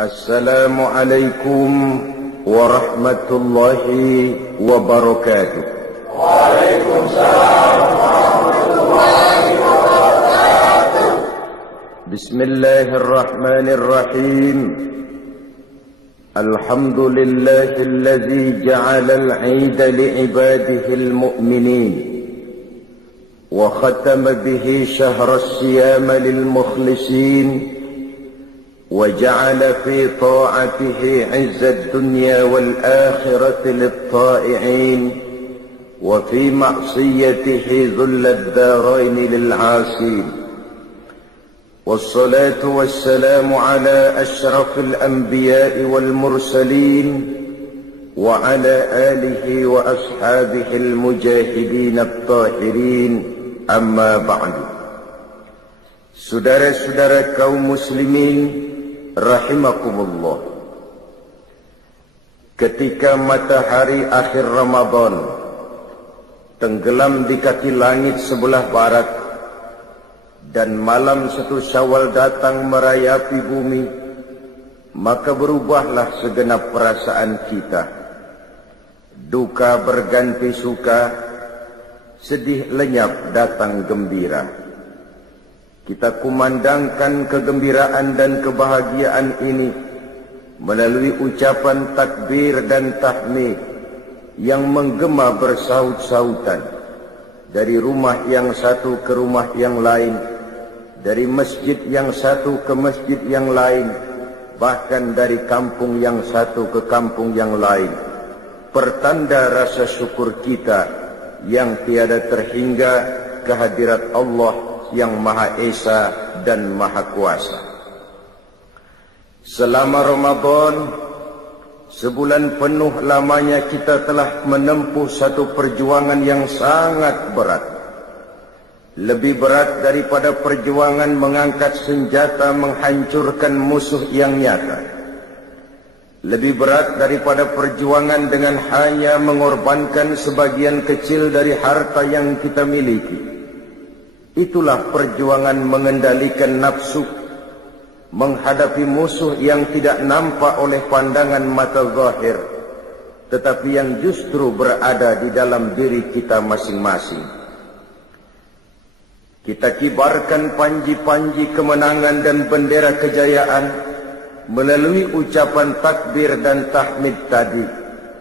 Assalamualaikum warahmatullahi wabarakatuh. Waalaikumsalam warahmatullahi wabarakatuh. Bismillahirrahmanirrahim. Alhamdulillahilladzi ja'ala al-'ida li'ibadihi al-mu'minin wa khatama bihi shahra as-siyama lil-mukhlisin وجعل في طاعته عز الدنيا والآخرة للطائعين وفي معصيته ذل الدارين للعاصين والصلاة والسلام على أشرف الأنبياء والمرسلين وعلى آله وأصحابه المجاهدين الطاهرين أما بعد. Saudara-saudara kaum muslimin rahimakumullah, ketika matahari akhir Ramadan tenggelam di kaki langit sebelah barat dan malam 1 Syawal datang merayapi bumi, maka berubahlah segenap perasaan kita. Duka berganti suka, sedih lenyap datang gembira. Kita kumandangkan kegembiraan dan kebahagiaan ini melalui ucapan takbir dan tahmid yang menggema bersaut-sautan dari rumah yang satu ke rumah yang lain, dari masjid yang satu ke masjid yang lain, bahkan dari kampung yang satu ke kampung yang lain. Pertanda rasa syukur kita yang tiada terhingga kehadirat Allah yang Maha Esa dan Maha Kuasa. Selama Ramadan, sebulan penuh lamanya kita telah menempuh satu perjuangan yang sangat berat. Lebih berat daripada perjuangan mengangkat senjata menghancurkan musuh yang nyata. Lebih berat daripada perjuangan dengan hanya mengorbankan sebagian kecil dari harta yang kita miliki. Itulah perjuangan mengendalikan nafsu, menghadapi musuh yang tidak nampak oleh pandangan mata zahir, tetapi yang justru berada di dalam diri kita masing-masing. Kita kibarkan panji-panji kemenangan dan bendera kejayaan melalui ucapan takbir dan tahmid tadi,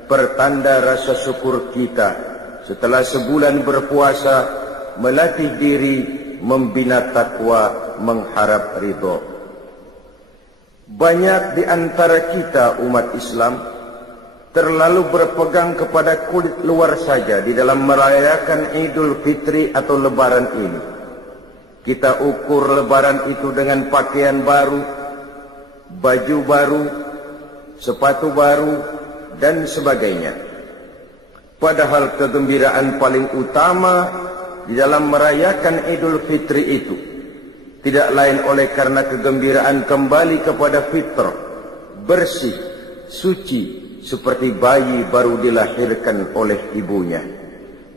pertanda rasa syukur kita setelah sebulan berpuasa, melatih diri, membina takwa, mengharap ridho. Banyak di antara kita umat Islam terlalu berpegang kepada kulit luar saja di dalam merayakan Idul Fitri atau Lebaran ini. Kita ukur Lebaran itu dengan pakaian baru, baju baru, sepatu baru, dan sebagainya. Padahal kegembiraan paling utama di dalam merayakan Idul Fitri itu tidak lain oleh karena kegembiraan kembali kepada fitrah, bersih, suci, seperti bayi baru dilahirkan oleh ibunya.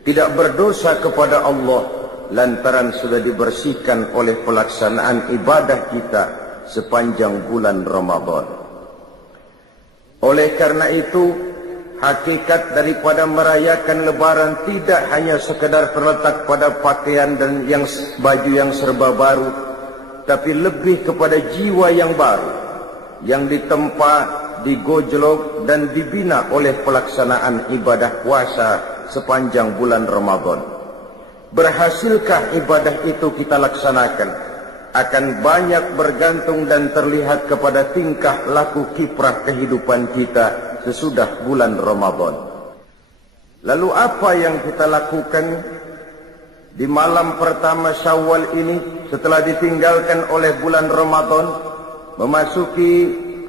Tidak berdosa kepada Allah lantaran sudah dibersihkan oleh pelaksanaan ibadah kita sepanjang bulan Ramadan. Oleh karena itu, hakikat daripada merayakan Lebaran tidak hanya sekedar terletak pada pakaian dan baju yang serba baru, tapi lebih kepada jiwa yang baru, yang ditempa, digojlok dan dibina oleh pelaksanaan ibadah puasa sepanjang bulan Ramadan. Berhasilkah ibadah itu kita laksanakan, akan banyak bergantung dan terlihat kepada tingkah laku kiprah kehidupan kita sesudah bulan Ramadan. Lalu apa yang kita lakukan di malam pertama Syawal ini setelah ditinggalkan oleh bulan Ramadan, memasuki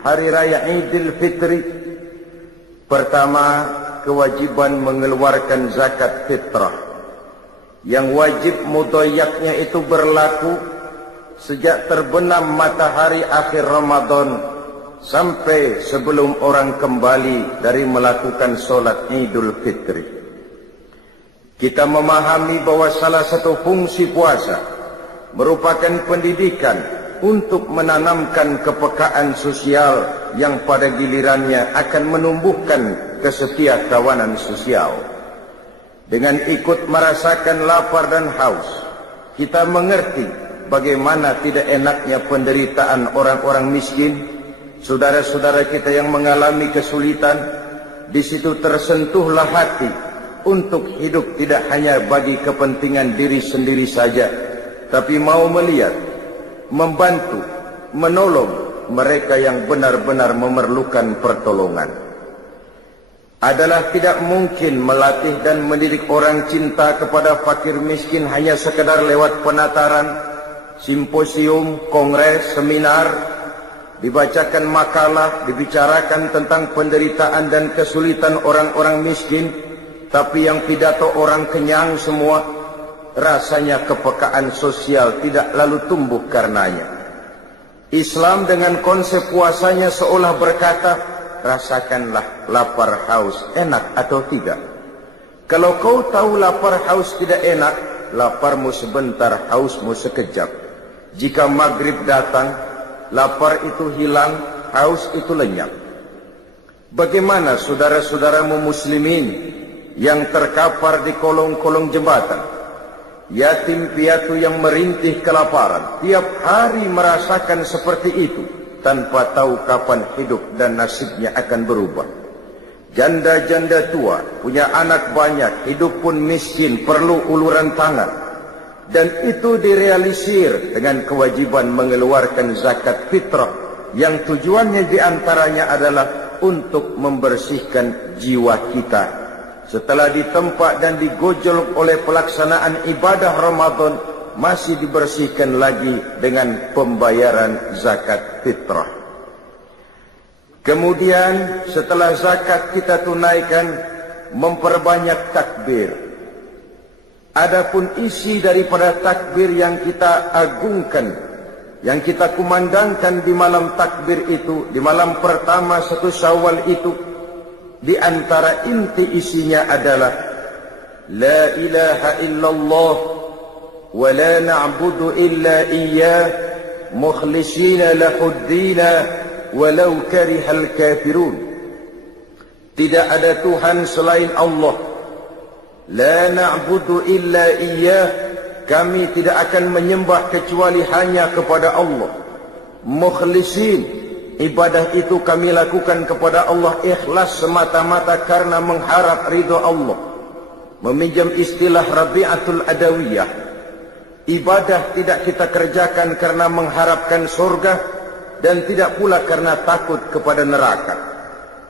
hari raya Idul Fitri? Pertama, kewajiban mengeluarkan zakat fitrah. Yang wajib mudhayyaqnya itu berlaku sejak terbenam matahari akhir Ramadan sampai sebelum orang kembali dari melakukan solat Idul Fitri. Kita memahami bahwa salah satu fungsi puasa merupakan pendidikan untuk menanamkan kepekaan sosial yang pada gilirannya akan menumbuhkan kesetiakawanan sosial. Dengan ikut merasakan lapar dan haus, kita mengerti bagaimana tidak enaknya penderitaan orang-orang miskin, saudara-saudara kita yang mengalami kesulitan. Di situ tersentuhlah hati untuk hidup tidak hanya bagi kepentingan diri sendiri saja, tapi mau melihat, membantu, menolong mereka yang benar-benar memerlukan pertolongan. Adalah tidak mungkin melatih dan mendidik orang cinta kepada fakir miskin hanya sekedar lewat penataran, simposium, kongres, seminar, dibacakan makalah, dibicarakan tentang penderitaan dan kesulitan orang-orang miskin, tapi yang pidato orang kenyang semua, rasanya kepekaan sosial tidak lalu tumbuh karenanya. Islam dengan konsep puasanya seolah berkata, rasakanlah lapar haus enak atau tidak. Kalau kau tahu lapar haus tidak enak, laparmu sebentar, hausmu sekejap. Jika maghrib datang, lapar itu hilang, haus itu lenyap. Bagaimana saudara-saudaramu muslimin yang terkapar di kolong-kolong jembatan, yatim piatu yang merintih kelaparan, tiap hari merasakan seperti itu, tanpa tahu kapan hidup dan nasibnya akan berubah. Janda-janda tua, punya anak banyak, hidup pun miskin, perlu uluran tangan. Dan itu direalisir dengan kewajiban mengeluarkan zakat fitrah, yang tujuannya diantaranya adalah untuk membersihkan jiwa kita. Setelah ditempa dan digojol oleh pelaksanaan ibadah Ramadan, masih dibersihkan lagi dengan pembayaran zakat fitrah. Kemudian setelah zakat kita tunaikan, memperbanyak takbir. Adapun isi daripada takbir yang kita agungkan, yang kita kumandangkan di malam takbir itu, di malam pertama 1 Syawal itu, di antara inti isinya adalah La ilaha illallah wa la na'budu illa iyyah mukhlishina lahuddina walau karihal kafirun. Tidak ada Tuhan selain Allah. La na'budu illa iyyah, kami tidak akan menyembah kecuali hanya kepada Allah. Mukhlisin, ibadah itu kami lakukan kepada Allah ikhlas semata-mata karena mengharap ridha Allah. Meminjam istilah Rabi'atul Adawiyah, ibadah tidak kita kerjakan karena mengharapkan surga dan tidak pula karena takut kepada neraka,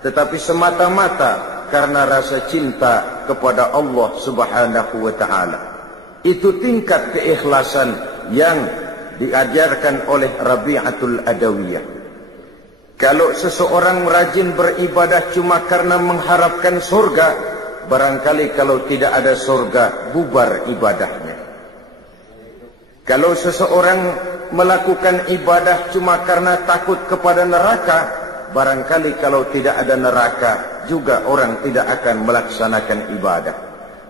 tetapi semata-mata karena rasa cinta kepada Allah Subhanahu wa ta'ala. Itu tingkat keikhlasan yang diajarkan oleh Rabi'atul Adawiyah. Kalau seseorang rajin beribadah cuma karena mengharapkan surga, barangkali kalau tidak ada surga, bubar ibadahnya. Kalau seseorang melakukan ibadah cuma karena takut kepada neraka, barangkali kalau tidak ada neraka, juga orang tidak akan melaksanakan ibadah.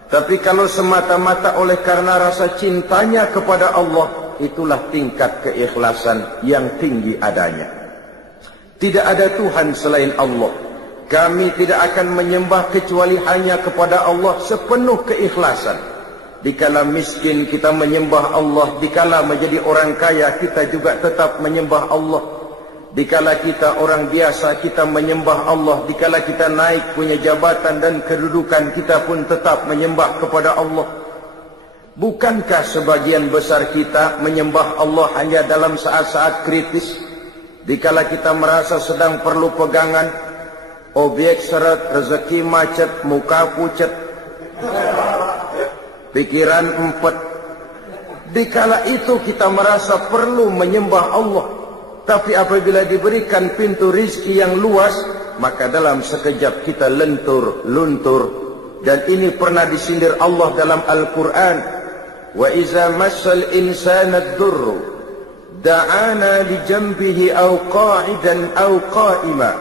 Tapi kalau semata-mata oleh karena rasa cintanya kepada Allah, itulah tingkat keikhlasan yang tinggi adanya. Tidak ada Tuhan selain Allah. Kami tidak akan menyembah kecuali hanya kepada Allah sepenuh keikhlasan. Dikala miskin kita menyembah Allah, dikala menjadi orang kaya kita juga tetap menyembah Allah. Dikala kita orang biasa kita menyembah Allah, dikala kita naik punya jabatan dan kedudukan kita pun tetap menyembah kepada Allah. Bukankah sebagian besar kita menyembah Allah hanya dalam saat-saat kritis, dikala kita merasa sedang perlu pegangan, objek seret, rezeki macet, muka pucat, pikiran empet. Dikala itu kita merasa perlu menyembah Allah. Tapi apabila diberikan pintu rizki yang luas, maka dalam sekejap kita lentur, luntur. Dan ini pernah disindir Allah dalam Al-Quran. Wa iza massal insana ad-durru da'ana li jambihi aw qa'idan aw qa'ima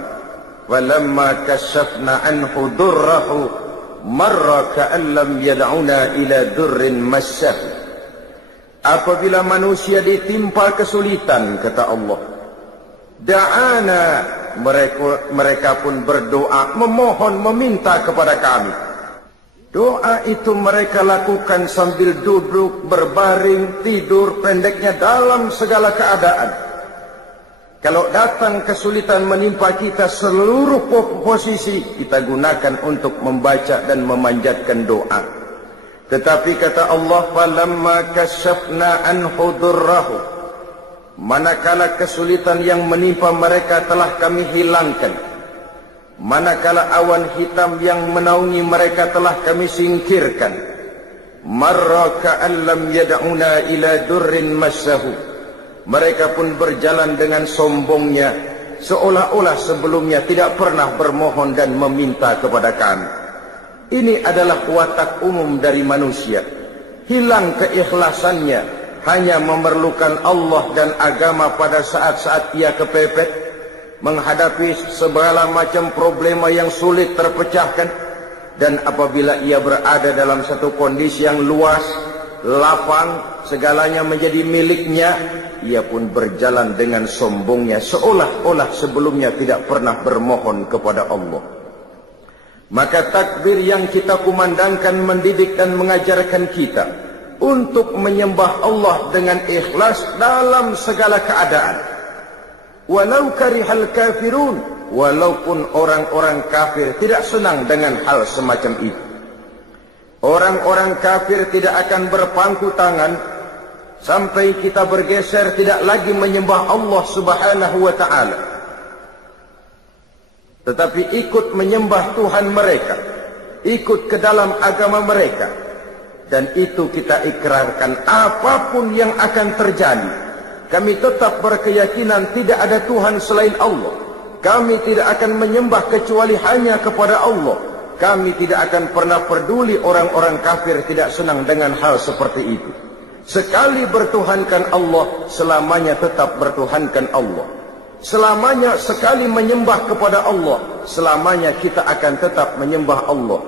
walamma kashafna anhu durrahu marra ka'an lam yad'una ila durrin massah. apabila manusia ditimpa kesulitan, kata Allah, da'ana, mereka pun berdoa, memohon, meminta kepada kami. Doa itu mereka lakukan sambil duduk, berbaring, tidur, pendeknya dalam segala keadaan. Kalau datang kesulitan menimpa kita, seluruh posisi kita gunakan untuk membaca dan memanjatkan doa. Tetapi kata Allah, falamma kasyafna anhu durrahu, manakala kesulitan yang menimpa mereka telah kami hilangkan, manakala awan hitam yang menaungi mereka telah kami singkirkan, marra ka'an lam yad'una ila durrin massahu, mereka pun berjalan dengan sombongnya, seolah-olah sebelumnya tidak pernah bermohon dan meminta kepada kami. Ini adalah watak umum dari manusia, hilang keikhlasannya, hanya memerlukan Allah dan agama pada saat-saat ia kepepet, menghadapi segala macam problema yang sulit terpecahkan. Dan apabila ia berada dalam satu kondisi yang luas, lapang, segalanya menjadi miliknya, ia pun berjalan dengan sombongnya, seolah-olah sebelumnya tidak pernah bermohon kepada Allah. Maka takbir yang kita kumandangkan mendidik dan mengajarkan kita untuk menyembah Allah dengan ikhlas dalam segala keadaan. Walau karihal kafirun, walaupun orang-orang kafir tidak senang dengan hal semacam itu. Orang-orang kafir tidak akan berpangku tangan sampai kita bergeser tidak lagi menyembah Allah Subhanahu wa ta'ala, tetapi ikut menyembah Tuhan mereka, ikut ke dalam agama mereka. Dan itu kita ikrarkan, apapun yang akan terjadi, kami tetap berkeyakinan tidak ada Tuhan selain Allah. Kami tidak akan menyembah kecuali hanya kepada Allah. Kami tidak akan pernah peduli orang-orang kafir tidak senang dengan hal seperti itu. Sekali bertuhankan Allah, selamanya tetap bertuhankan Allah. Selamanya sekali menyembah kepada Allah, selamanya kita akan tetap menyembah Allah.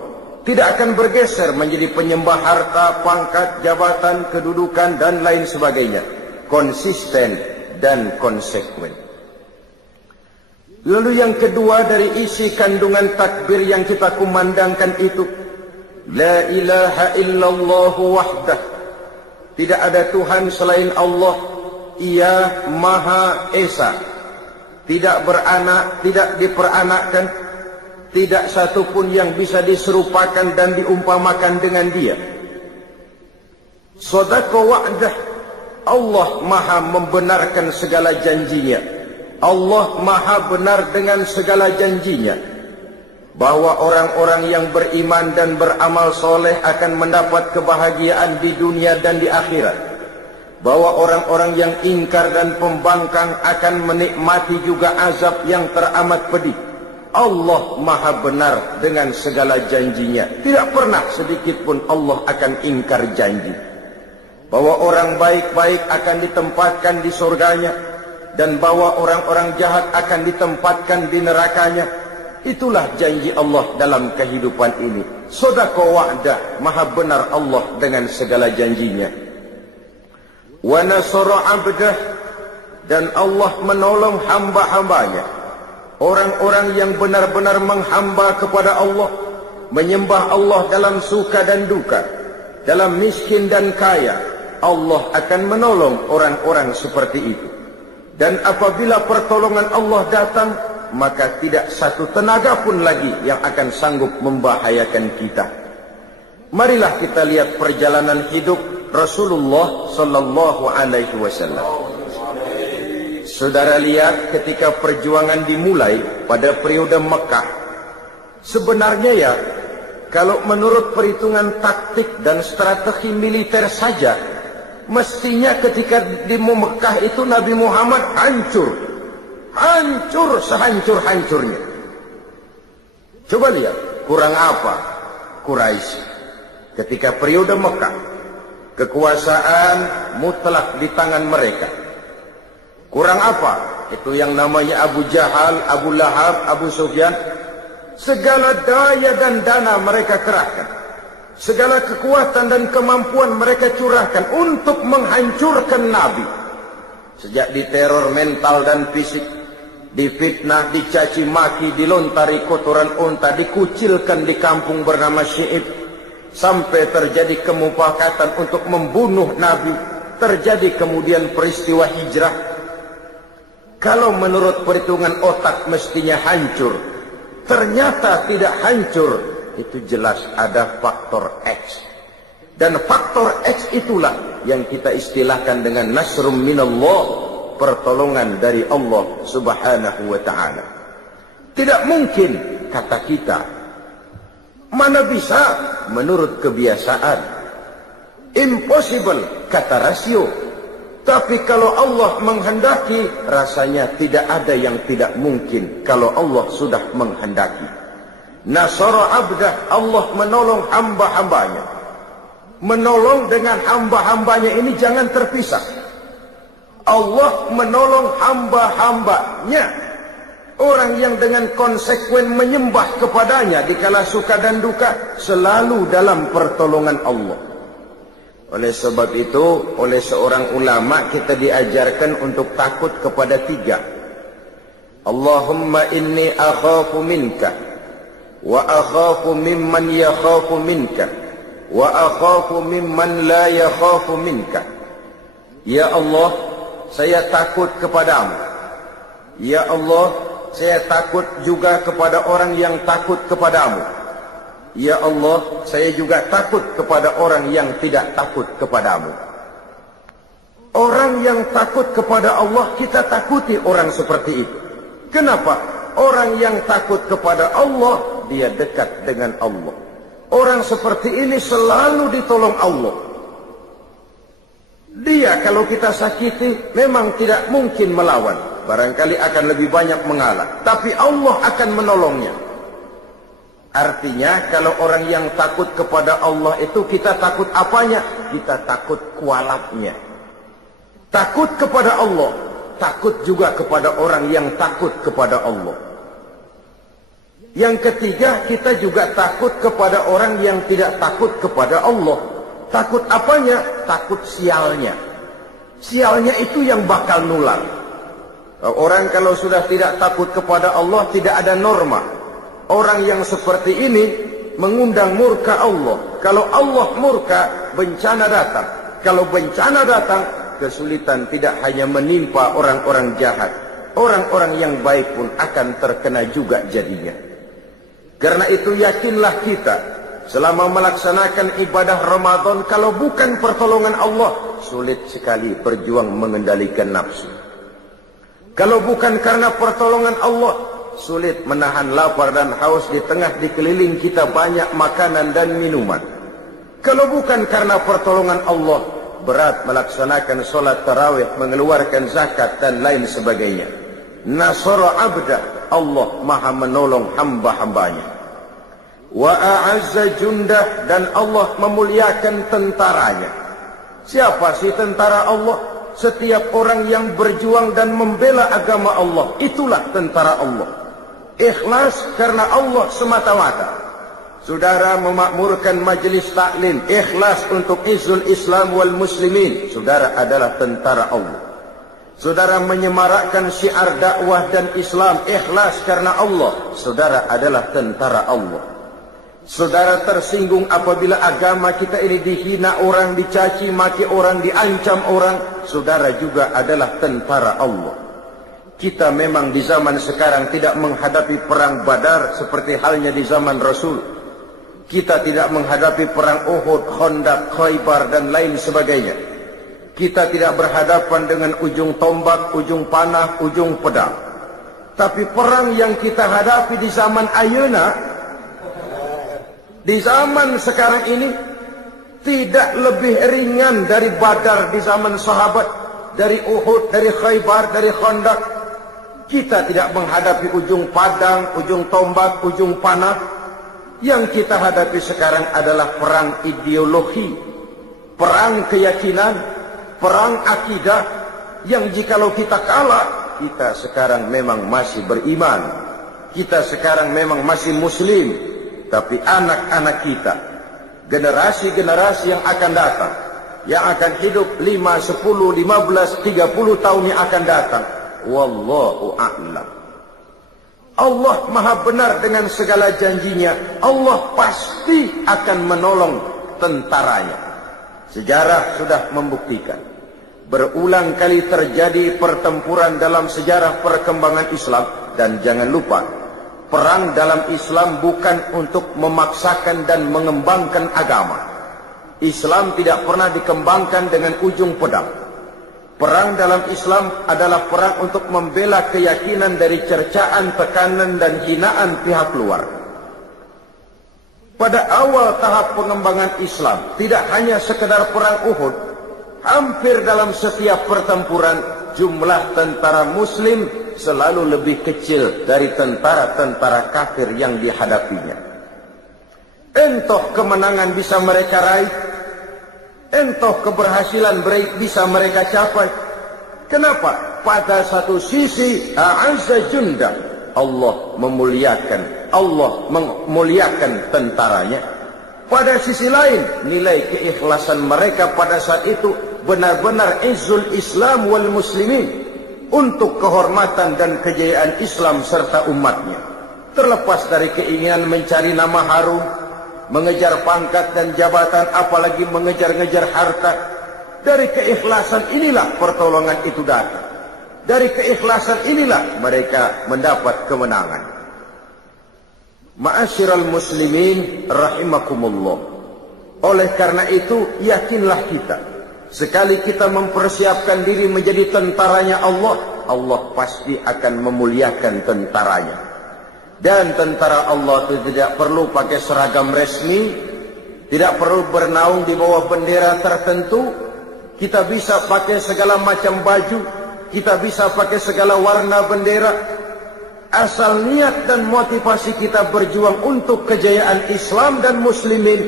Tidak akan bergeser menjadi penyembah harta, pangkat, jabatan, kedudukan, dan lain sebagainya. Konsisten dan konsekuen. Lalu yang kedua dari isi kandungan takbir yang kita kumandangkan itu, la ilaha illallah wahdah, tidak ada Tuhan selain Allah, ia Maha Esa, tidak beranak, tidak diperanakkan, tidak satupun yang bisa diserupakan dan diumpamakan dengan dia. Sadaqa wa'dah, Allah Maha membenarkan segala janjinya. Allah Maha benar dengan segala janjinya, bahwa orang-orang yang beriman dan beramal soleh akan mendapat kebahagiaan di dunia dan di akhirat, bahwa orang-orang yang ingkar dan pembangkang akan menikmati juga azab yang teramat pedih. Allah Maha benar dengan segala janjinya, tidak pernah sedikit pun Allah akan ingkar janji. Bahwa orang baik-baik akan ditempatkan di surganya, dan bahwa orang-orang jahat akan ditempatkan di nerakanya. Itulah janji Allah dalam kehidupan ini. Sadaqa wa'dah, Maha benar Allah dengan segala janjinya. Wa nasara 'abdah, dan Allah menolong hamba-hambanya. Orang-orang yang benar-benar menghamba kepada Allah, menyembah Allah dalam suka dan duka, dalam miskin dan kaya, Allah akan menolong orang-orang seperti itu. Dan apabila pertolongan Allah datang, maka tidak satu tenaga pun lagi yang akan sanggup membahayakan kita. Marilah kita lihat perjalanan hidup Rasulullah sallallahu alaihi wasallam. Saudara lihat ketika perjuangan dimulai pada periode Mekah, sebenarnya ya, kalau menurut perhitungan taktik dan strategi militer saja, mestinya ketika di Mekah itu Nabi Muhammad hancur sehancur-hancurnya. Coba lihat, kurang apa Quraisy ketika periode Mekah, kekuasaan mutlak di tangan mereka. Kurang apa? Itu yang namanya Abu Jahal, Abu Lahab, Abu Sufyan. Segala daya dan dana mereka kerahkan. segala kekuatan dan kemampuan mereka curahkan untuk menghancurkan Nabi. Sejak diteror mental dan fisik, difitnah, dicaci maki, dilontari kotoran unta, dikucilkan di kampung bernama Syi'ib, sampai terjadi kemufakatan untuk membunuh Nabi, terjadi kemudian peristiwa hijrah. Kalau menurut perhitungan otak mestinya hancur, ternyata tidak hancur. Itu jelas ada faktor X. Dan faktor X itulah yang kita istilahkan dengan nasrum minallah, pertolongan dari Allah subhanahu wa ta'ala. Tidak mungkin, kata kita. Mana bisa menurut kebiasaan. Impossible, kata rasio. Tapi kalau Allah menghendaki, rasanya tidak ada yang tidak mungkin kalau Allah sudah menghendaki. Nasara abdah, Allah menolong hamba-hambanya. Menolong dengan hamba-hambanya ini jangan terpisah. Allah menolong hamba-hambanya, orang yang dengan konsekuen menyembah kepadanya dikala suka dan duka, selalu dalam pertolongan Allah. Oleh sebab itu, oleh seorang ulama kita diajarkan untuk takut kepada tiga. Allahumma inni akhafu minka, wa akhafu mimman yakhafu minka, wa akhafu mimman la yakhafu minka. Ya Allah, saya takut kepadamu. Ya Allah, saya takut juga kepada orang yang takut kepadamu. Ya Allah, saya juga takut kepada orang yang tidak takut kepadamu. Orang yang takut kepada Allah, kita takuti orang seperti itu. Kenapa? Orang yang takut kepada Allah, dia dekat dengan Allah. Orang seperti ini selalu ditolong Allah. Dia kalau kita sakiti memang tidak mungkin melawan. Barangkali akan lebih banyak mengalah. Tapi Allah akan menolongnya. Artinya kalau orang yang takut kepada Allah itu kita takut apanya? Kita takut kualatnya. Takut kepada Allah. Takut juga kepada orang yang takut kepada Allah. Yang ketiga, kita juga takut kepada orang yang tidak takut kepada Allah. Takut apanya? Takut sialnya. Sialnya itu yang bakal nular. Orang kalau sudah tidak takut kepada Allah, tidak ada norma. Orang yang seperti ini mengundang murka Allah. Kalau Allah murka, bencana datang. Kalau bencana datang, kesulitan tidak hanya menimpa orang-orang jahat. Orang-orang yang baik pun akan terkena juga jadinya. Karena itu yakinlah kita, selama melaksanakan ibadah Ramadan, kalau bukan pertolongan Allah, sulit sekali berjuang mengendalikan nafsu. Kalau bukan karena pertolongan Allah, sulit menahan lapar dan haus di tengah dikeliling kita banyak makanan dan minuman. Kalau bukan karena pertolongan Allah, berat melaksanakan solat tarawih, mengeluarkan zakat dan lain sebagainya. Nasara abdah, Allah maha menolong hamba-hambanya. Wa a'azza jundah, dan Allah memuliakan tentaranya. Siapa sih tentara Allah? Setiap orang yang berjuang dan membela agama Allah, itulah tentara Allah. Ikhlas karena Allah semata-mata. Saudara memakmurkan majelis taklim, ikhlas untuk izul Islam wal muslimin, saudara adalah tentara Allah. Saudara menyemarakkan syiar dakwah dan Islam, ikhlas karena Allah, saudara adalah tentara Allah. Saudara tersinggung apabila agama kita ini dihina orang, dicaci maki orang, diancam orang, saudara juga adalah tentara Allah. Kita memang di zaman sekarang tidak menghadapi perang Badar seperti halnya di zaman Rasul. Kita tidak menghadapi perang Uhud, Khandaq, Khaybar dan lain sebagainya. Kita tidak berhadapan dengan ujung tombak, ujung panah, ujung pedang. Tapi perang yang kita hadapi di zaman ayeuna, di zaman sekarang ini, tidak lebih ringan dari Badar di zaman sahabat, dari Uhud, dari Khaybar, dari Khandaq. Kita tidak menghadapi ujung padang, ujung tombak, ujung panah. Yang kita hadapi sekarang adalah perang ideologi, perang keyakinan, perang akidah, yang jikalau kita kalah, kita sekarang memang masih beriman. Kita sekarang memang masih muslim. Tapi anak-anak kita, generasi-generasi yang akan datang, yang akan hidup 5, 10, 15, 30 tahun yang akan datang. Wallahu a'lam. Allah maha benar dengan segala janjinya. Allah pasti akan menolong tentaranya. Sejarah sudah membuktikan. Berulang kali terjadi pertempuran dalam sejarah perkembangan Islam. Dan jangan lupa, perang dalam Islam bukan untuk memaksakan dan mengembangkan agama. Islam tidak pernah dikembangkan dengan ujung pedang. Perang dalam Islam adalah perang untuk membela keyakinan dari cercaan, tekanan, dan hinaan pihak luar. Pada awal tahap pengembangan Islam, tidak hanya sekedar perang Uhud, hampir dalam setiap pertempuran, jumlah tentara Muslim selalu lebih kecil dari tentara-tentara kafir yang dihadapinya. Entah kemenangan bisa mereka raih, entah keberhasilan bisa mereka capai. Kenapa? Pada satu sisi, a'azza junda, Allah memuliakan tentaranya. Pada sisi lain, nilai keikhlasan mereka pada saat itu benar-benar izzul Islam wal muslimin, untuk kehormatan dan kejayaan Islam serta umatnya. Terlepas dari keinginan mencari nama harum, mengejar pangkat dan jabatan, apalagi mengejar-ngejar harta, dari keikhlasan inilah pertolongan itu datang. Dari keikhlasan inilah mereka mendapat kemenangan. Ma'asyiral muslimin rahimakumullah. Oleh karena itu, yakinlah kita, sekali kita mempersiapkan diri menjadi tentaranya Allah, Allah pasti akan memuliakan tentaranya. Dan tentara Allah itu tidak perlu pakai seragam resmi, tidak perlu bernaung di bawah bendera tertentu. Kita bisa pakai segala macam baju, kita bisa pakai segala warna bendera. Asal niat dan motivasi kita berjuang untuk kejayaan Islam dan muslimin,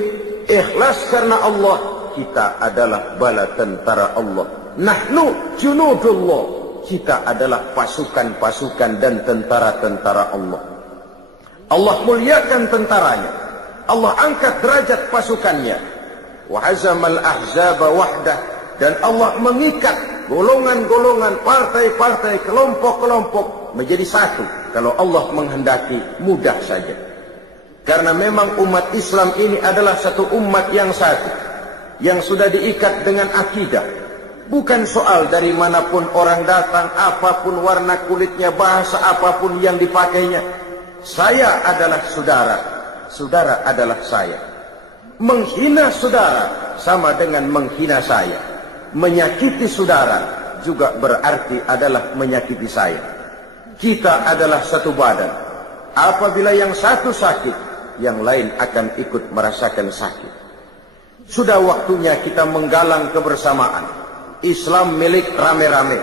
ikhlas karena Allah, kita adalah bala tentara Allah. Nahnu junudullah, kita adalah pasukan-pasukan dan tentara-tentara Allah. Allah muliakan tentaranya, Allah angkat derajat pasukannya. Wa hazamal ahzaba wahdah, dan Allah mengikat golongan-golongan, partai-partai, kelompok-kelompok menjadi satu. Kalau Allah menghendaki, mudah saja. Karena memang umat Islam ini adalah satu umat yang satu, yang sudah diikat dengan akidah. Bukan soal dari manapun orang datang, apapun warna kulitnya, bahasa apapun yang dipakainya. Saya adalah saudara, saudara adalah saya. Menghina saudara sama dengan menghina saya. Menyakiti saudara juga berarti adalah menyakiti saya. Kita adalah satu badan. Apabila yang satu sakit, yang lain akan ikut merasakan sakit. Sudah waktunya kita menggalang kebersamaan. Islam milik rame-rame.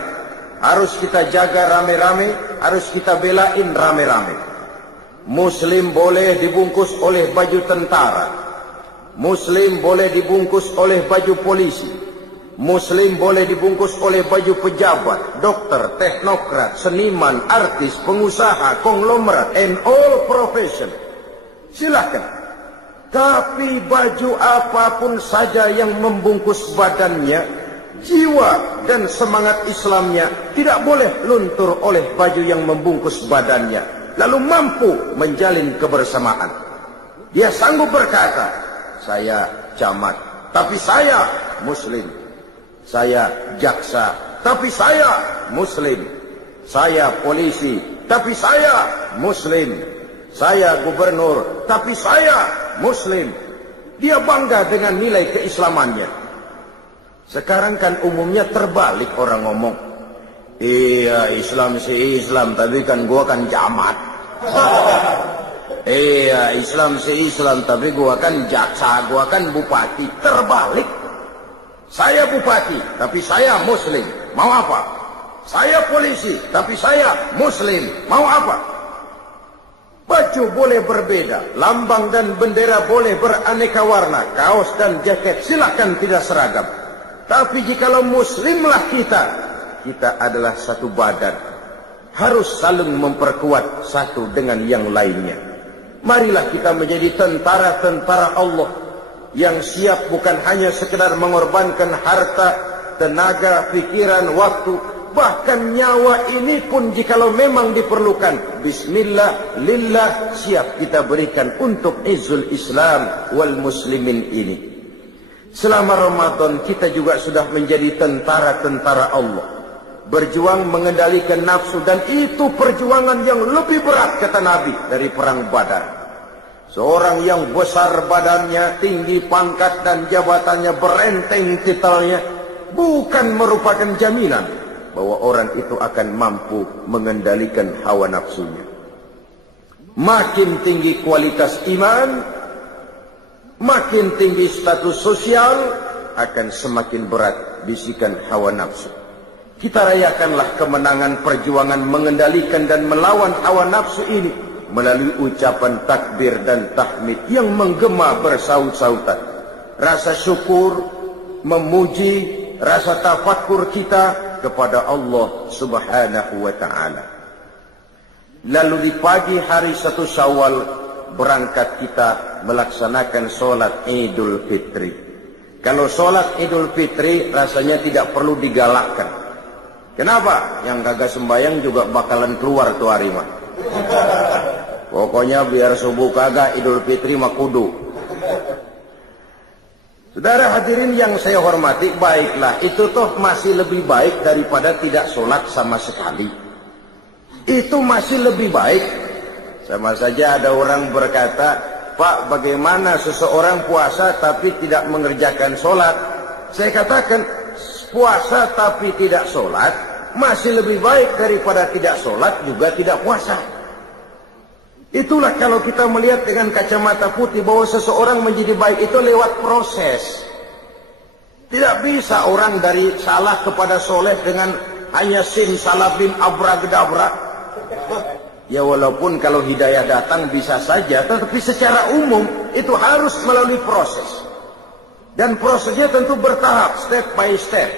Harus kita jaga rame-rame, harus kita belain rame-rame. Muslim boleh dibungkus oleh baju tentara. Muslim boleh dibungkus oleh baju polisi. Muslim boleh dibungkus oleh baju pejabat, dokter, teknokrat, seniman, artis, pengusaha, konglomerat, and all profession. Silakan. Tapi baju apapun saja yang membungkus badannya, jiwa dan semangat Islamnya tidak boleh luntur oleh baju yang membungkus badannya, lalu mampu menjalin kebersamaan. Dia sanggup berkata, saya camat, tapi saya Muslim. Saya jaksa, tapi saya Muslim. Saya polisi, tapi saya Muslim. Saya gubernur, tapi saya Muslim. Dia bangga dengan nilai keislamannya. Sekarang kan umumnya terbalik orang ngomong. Iya, Islam sih Islam, tapi kan gua kan camat. Iya, Islam sih Islam, tapi gua kan jaksa, gua kan bupati. Terbalik. Saya bupati, tapi saya Muslim. Mau apa? Saya polisi, tapi saya Muslim. Mau apa? Baju boleh berbeda, lambang dan bendera boleh beraneka warna, kaos dan jaket silakan tidak seragam. Tapi jikalau Muslimlah kita adalah satu badan. Harus saling memperkuat satu dengan yang lainnya. Marilah kita menjadi tentara-tentara Allah. yang siap bukan hanya sekedar mengorbankan harta, tenaga, pikiran, waktu, bahkan nyawa ini pun jikalau memang diperlukan, bismillah, lillah, siap kita berikan untuk izzul Islam wal muslimin ini. Selama Ramadan kita juga sudah menjadi tentara-tentara Allah, berjuang mengendalikan nafsu, dan itu perjuangan yang lebih berat kata Nabi dari perang Badar. Seorang yang besar badannya, tinggi pangkat dan jabatannya, berenteng titelnya, bukan merupakan jaminan bahwa orang itu akan mampu mengendalikan hawa nafsunya. Makin tinggi kualitas iman, makin tinggi status sosial, akan semakin berat bisikan hawa nafsu. Kita rayakanlah kemenangan perjuangan mengendalikan dan melawan hawa nafsu ini melalui ucapan takbir dan tahmid yang menggema bersaut-sautan. Rasa syukur, memuji, rasa tafakkur kita kepada Allah Subhanahu wa ta'ala. Lalu di pagi hari 1 Syawal berangkat kita melaksanakan sholat Idul Fitri. Kalau sholat Idul Fitri rasanya tidak perlu digalakkan. Kenapa? Yang kagak sembahyang juga bakalan keluar tuh hari mah. Pokoknya biar subuh kagak, Idul Fitri mah kudu. Saudara hadirin yang saya hormati, baiklah, itu toh masih lebih baik daripada tidak sholat sama sekali. Itu masih lebih baik. Sama saja ada orang berkata, Pak, bagaimana seseorang puasa tapi tidak mengerjakan sholat? Saya katakan, puasa tapi tidak sholat masih lebih baik daripada tidak sholat juga tidak puasa. Itulah kalau kita melihat dengan kacamata putih bahwa seseorang menjadi baik itu lewat proses. Tidak bisa orang dari salah kepada soleh dengan hanya simsalabim abragdabra. Ya walaupun kalau hidayah datang bisa saja, tetapi secara umum itu harus melalui proses. Dan prosesnya tentu bertahap, step by step.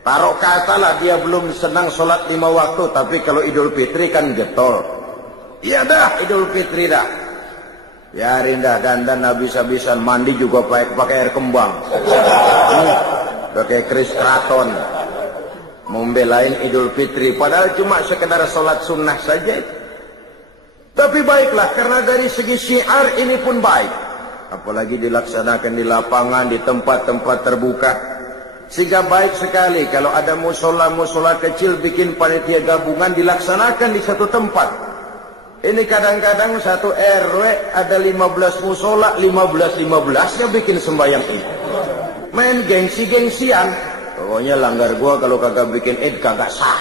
Taruh katalah dia belum senang sholat 5 waktu, tapi kalau Idul Fitri kan getol. Iya dah, Idul Fitri dah. Biarin dah, dandan habis-habisan, mandi juga pakai air kembang. Pakai kris kraton. Membelain Idul Fitri, padahal cuma sekedar sholat sunnah saja. Tapi baiklah, karena dari segi syiar ini pun baik. Apalagi dilaksanakan di lapangan, di tempat-tempat terbuka. Sehingga baik sekali kalau ada musola-musola kecil bikin panitia gabungan dilaksanakan di satu tempat. Ini kadang-kadang satu RW ada 15 musola, 15-15-nya bikin sembahyang Id. Main gengsi-gengsian. Pokoknya langgar gua kalau kagak bikin Id kagak sah.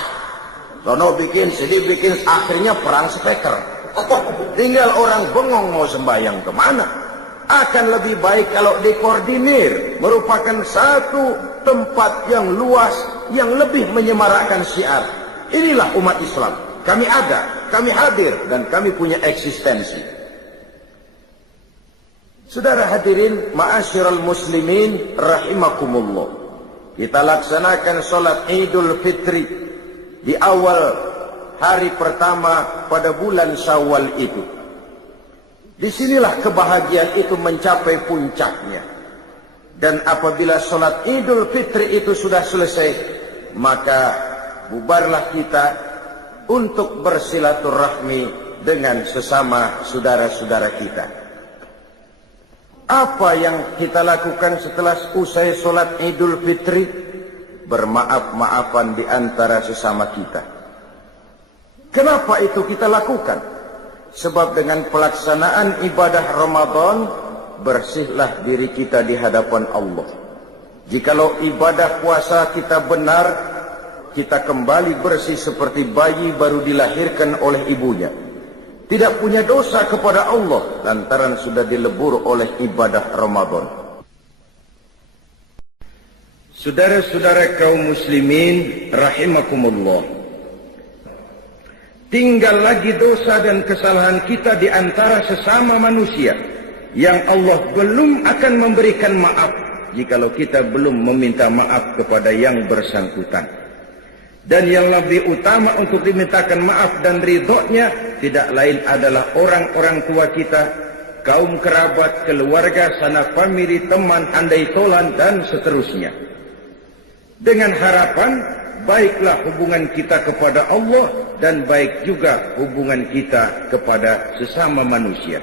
Sono bikin, sini bikin, akhirnya perang speaker. Tinggal orang bengong mau sembahyang kemana. Akan lebih baik kalau dikoordinir, merupakan satu tempat yang luas, yang lebih menyemarakkan syiar. Inilah umat Islam. Kami ada, kami hadir, dan kami punya eksistensi. Saudara hadirin, ma'asyiral muslimin rahimakumullah. Kita laksanakan sholat Idul Fitri di awal hari pertama pada bulan Syawal itu. Disinilah kebahagiaan itu mencapai puncaknya. Dan apabila sholat Idul Fitri itu sudah selesai, maka bubarlah kita untuk bersilaturahmi dengan sesama saudara-saudara kita. Apa yang kita lakukan setelah usai sholat Idul Fitri? Bermaaf-maafan di antara sesama kita. Kenapa itu kita lakukan? Sebab dengan pelaksanaan ibadah Ramadan, bersihlah diri kita di hadapan Allah. Jikalau ibadah puasa kita benar, kita kembali bersih seperti bayi baru dilahirkan oleh ibunya. Tidak punya dosa kepada Allah lantaran sudah dilebur oleh ibadah Ramadan. Saudara-saudara kaum muslimin rahimakumullah. Tinggal lagi dosa dan kesalahan kita di antara sesama manusia yang Allah belum akan memberikan maaf jikalau kita belum meminta maaf kepada yang bersangkutan. Dan yang lebih utama untuk dimintakan maaf dan ridhonya tidak lain adalah orang-orang tua kita, kaum kerabat, keluarga, sanak famili, teman, andai tolan, dan seterusnya. Dengan harapan, baiklah hubungan kita kepada Allah dan baik juga hubungan kita kepada sesama manusia.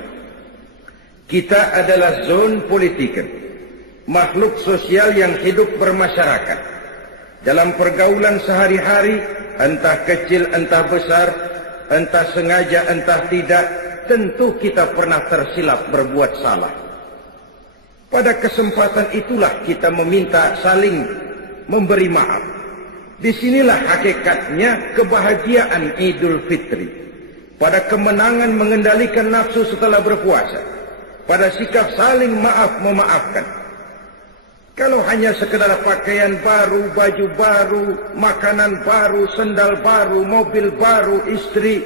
Kita adalah zon politiker, makhluk sosial yang hidup bermasyarakat. Dalam pergaulan sehari-hari, entah kecil, entah besar, entah sengaja, entah tidak, tentu kita pernah tersilap berbuat salah. Pada kesempatan itulah kita meminta saling memberi maaf. Disinilah hakikatnya kebahagiaan Idul Fitri. Pada kemenangan mengendalikan nafsu setelah berpuasa. Pada sikap saling maaf memaafkan. Kalau hanya sekedar pakaian baru, baju baru, makanan baru, sendal baru, mobil baru, istri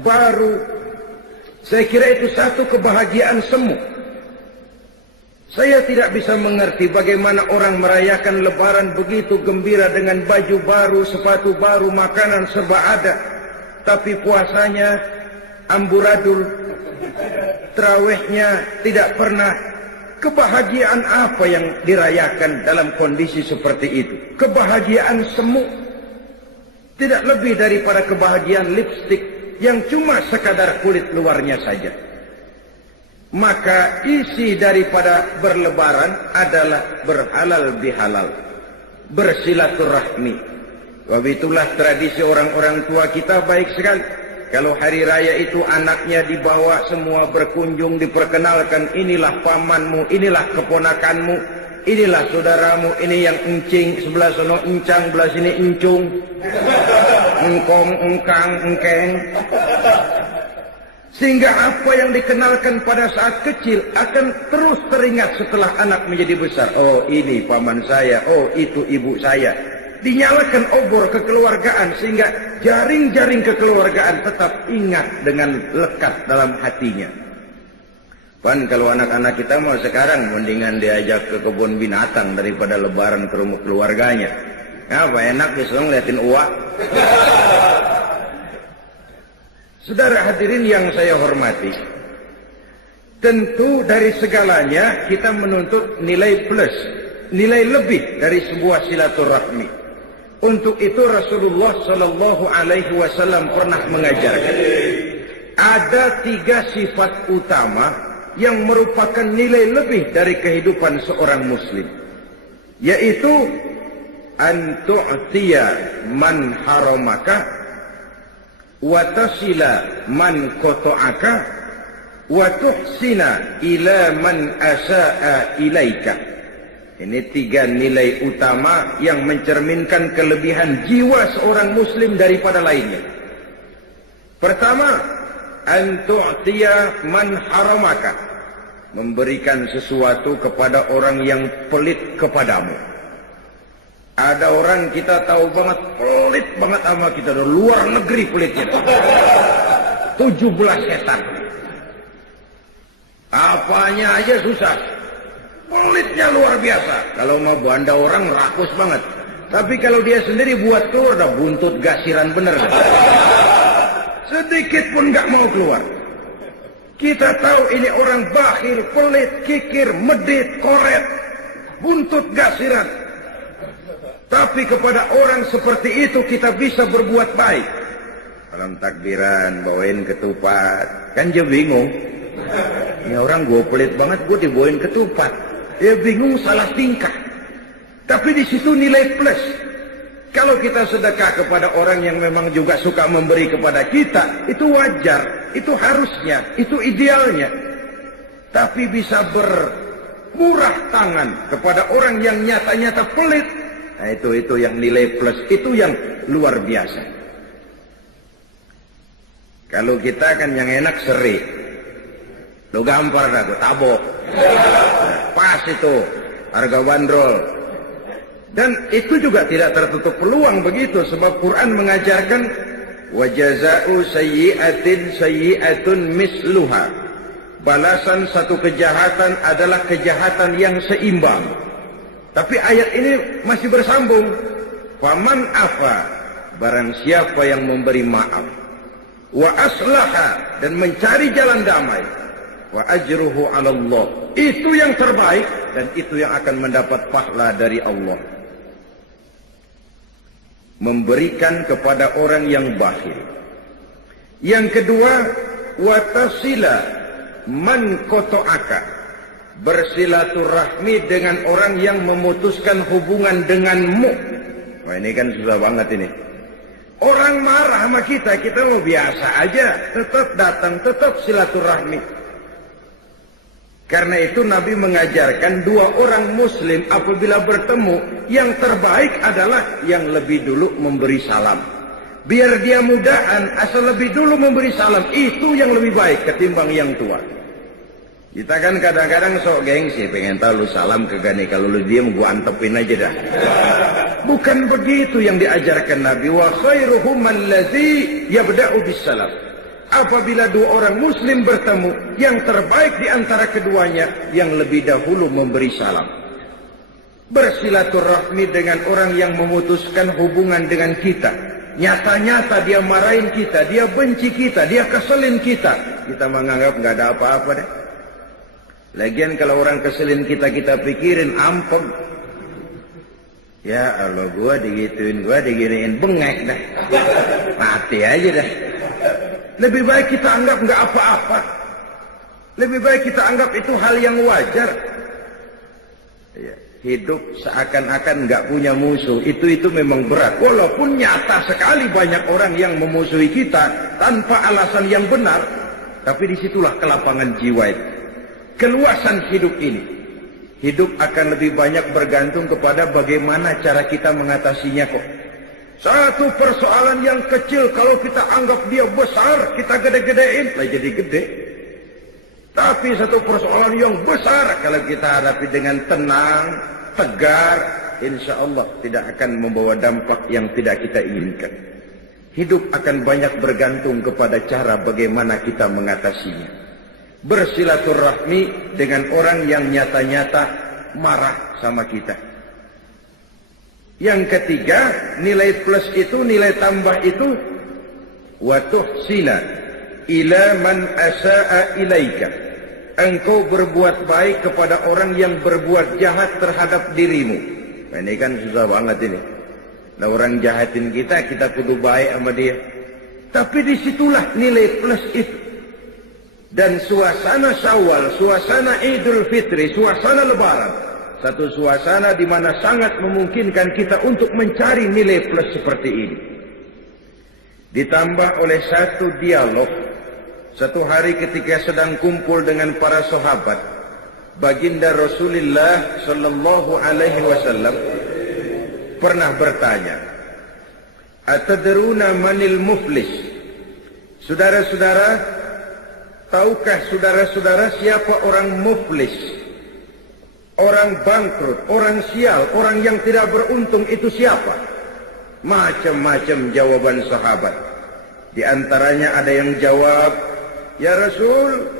baru, saya kira itu satu kebahagiaan semu. Saya tidak bisa mengerti bagaimana orang merayakan Lebaran begitu gembira dengan baju baru, sepatu baru, makanan serba ada, tapi puasanya amburadul, tarawihnya tidak pernah. Kebahagiaan apa yang dirayakan dalam kondisi seperti itu? Kebahagiaan semu. Tidak lebih daripada kebahagiaan lipstik yang cuma sekadar kulit luarnya saja. Maka isi daripada berlebaran adalah berhalal bihalal, bersilaturahmi. Sebab itulah tradisi orang-orang tua kita baik sekali. Kalau hari raya itu anaknya dibawa semua berkunjung, diperkenalkan, inilah pamanmu, inilah keponakanmu, inilah saudaramu, ini yang encing, sebelah sono encang, sebelah sini encung, engkong, engkang, engkeng. Sehingga apa yang dikenalkan pada saat kecil akan terus teringat setelah anak menjadi besar. Oh, ini paman saya, oh itu ibu saya. Dinyalakan obor kekeluargaan sehingga jaring-jaring kekeluargaan tetap ingat dengan lekat dalam hatinya. Kan kalau anak-anak kita mau sekarang mendingan diajak ke kebun binatang daripada lebaran ke rumah keluarganya. Apa enak disuruh ngeliatin uak. Saudara hadirin yang saya hormati, tentu dari segalanya kita menuntut nilai plus, nilai lebih dari sebuah silaturahmi. Untuk itu Rasulullah Shallallahu Alaihi Wasallam pernah mengajarkan ada 3 sifat utama yang merupakan nilai lebih dari kehidupan seorang muslim, yaitu an tu'tiya man haramaka wa tasila man qata'aka wa tuhsina ila man asa'a ilaika. Ini 3 nilai utama yang mencerminkan kelebihan jiwa seorang muslim daripada lainnya. Pertama, an tu'tiya man haramaka, memberikan sesuatu kepada orang yang pelit kepadamu. Ada orang kita tahu banget, pelit banget sama kita, dari luar negeri pelitnya. 17 setan. Apanya aja susah. Pelitnya luar biasa. Kalau mau banda orang rakus banget. Tapi kalau dia sendiri buat keluar, udah buntut gasiran bener. Sedikit pun gak mau keluar. Kita tahu ini orang bakhil, pelit, kikir, medit, koret, buntut gasiran. Tapi kepada orang seperti itu kita bisa berbuat baik. Dalam takbiran bawain ketupat, kan dia bingung. Ini orang gue pelit banget, gue dibawain ketupat. Dia bingung, salah tingkah. Tapi di situ nilai plus. Kalau kita sedekah kepada orang yang memang juga suka memberi kepada kita, itu wajar, itu harusnya, itu idealnya. Tapi bisa bermurah tangan kepada orang yang nyata-nyata pelit. Nah itu yang nilai plus, itu yang luar biasa. Kalau kita kan yang enak seri. Lo gampar dah, gue tabok. Pas itu, harga bandrol. Dan itu juga tidak tertutup peluang begitu. Sebab Quran mengajarkan, وَجَزَاءُ سَيِّئَةٍ سَيِّئَةٌ مِثْلُهَا. Balasan satu kejahatan adalah kejahatan yang seimbang. Tapi ayat ini masih bersambung. Faman afa, barang siapa yang memberi maaf. wa aslaha, dan mencari jalan damai, wa ajruhu 'ala Allah. Itu yang terbaik dan itu yang akan mendapat pahala dari Allah. Memberikan kepada orang yang bakhil. Yang kedua, wa tasila man qata'aka, bersilaturahmi dengan orang yang memutuskan hubungan denganmu. Wah, ini kan susah banget ini. Orang marah sama kita mau biasa aja, tetap datang, tetap silaturahmi. Karena itu Nabi mengajarkan dua orang muslim apabila bertemu, yang terbaik adalah yang lebih dulu memberi salam. Biar dia mudahan, asal lebih dulu memberi salam, itu yang lebih baik ketimbang yang tua. Kita kan kadang-kadang sok gengsi, pengen tahu lu salam ke gani, kalau lu diam gua antepin aja dah. Bukan begitu yang diajarkan Nabi. Wa khairuhum allazi yabda'u bisalam. Apabila dua orang muslim bertemu, yang terbaik di antara keduanya yang lebih dahulu memberi salam. Bersilaturahmi dengan orang yang memutuskan hubungan dengan kita. Nyata-nyata dia marahin kita, dia benci kita, dia keselin kita. Kita menganggap nggak ada apa-apa deh. Lagian kalau orang keselin kita, kita pikirin ampun. Ya Allah, gua diginiin, bengek dah. Mati aja dah. Lebih baik kita anggap nggak apa-apa. Lebih baik kita anggap itu hal yang wajar. Ya, hidup seakan-akan nggak punya musuh, itu memang berat. Walaupun nyata sekali banyak orang yang memusuhi kita tanpa alasan yang benar, tapi disitulah kelapangan jiwa itu. Keluasan hidup ini. Hidup akan lebih banyak bergantung kepada bagaimana cara kita mengatasinya kok. Satu persoalan yang kecil kalau kita anggap dia besar, kita gede-gedein, lah jadi gede. Tapi satu persoalan yang besar kalau kita hadapi dengan tenang, tegar, insya Allah tidak akan membawa dampak yang tidak kita inginkan. Hidup akan banyak bergantung kepada cara bagaimana kita mengatasinya. Bersilaturahmi dengan orang yang nyata-nyata marah sama kita. Yang ketiga, nilai plus itu, nilai tambah itu, wa tuhsina ila man asaa ilaika. Engkau berbuat baik kepada orang yang berbuat jahat terhadap dirimu. Nah, ini kan susah banget ini. Nah, orang jahatin kita, kita kudu baik sama dia. Tapi disitulah nilai plus itu. Dan suasana Syawal, suasana Idul Fitri, suasana Lebaran, satu suasana di mana sangat memungkinkan kita untuk mencari nilai plus seperti ini. Ditambah oleh satu dialog, satu hari ketika sedang kumpul dengan para sahabat, baginda Rasulullah Sallallahu Alaihi Wasallam pernah bertanya, "Atadruna manil muflis?" Saudara-saudara, tahukah saudara-saudara siapa orang muflis? Orang bangkrut, orang sial, orang yang tidak beruntung itu siapa? Macam-macam jawaban sahabat. Di antaranya ada yang jawab, "Ya Rasul,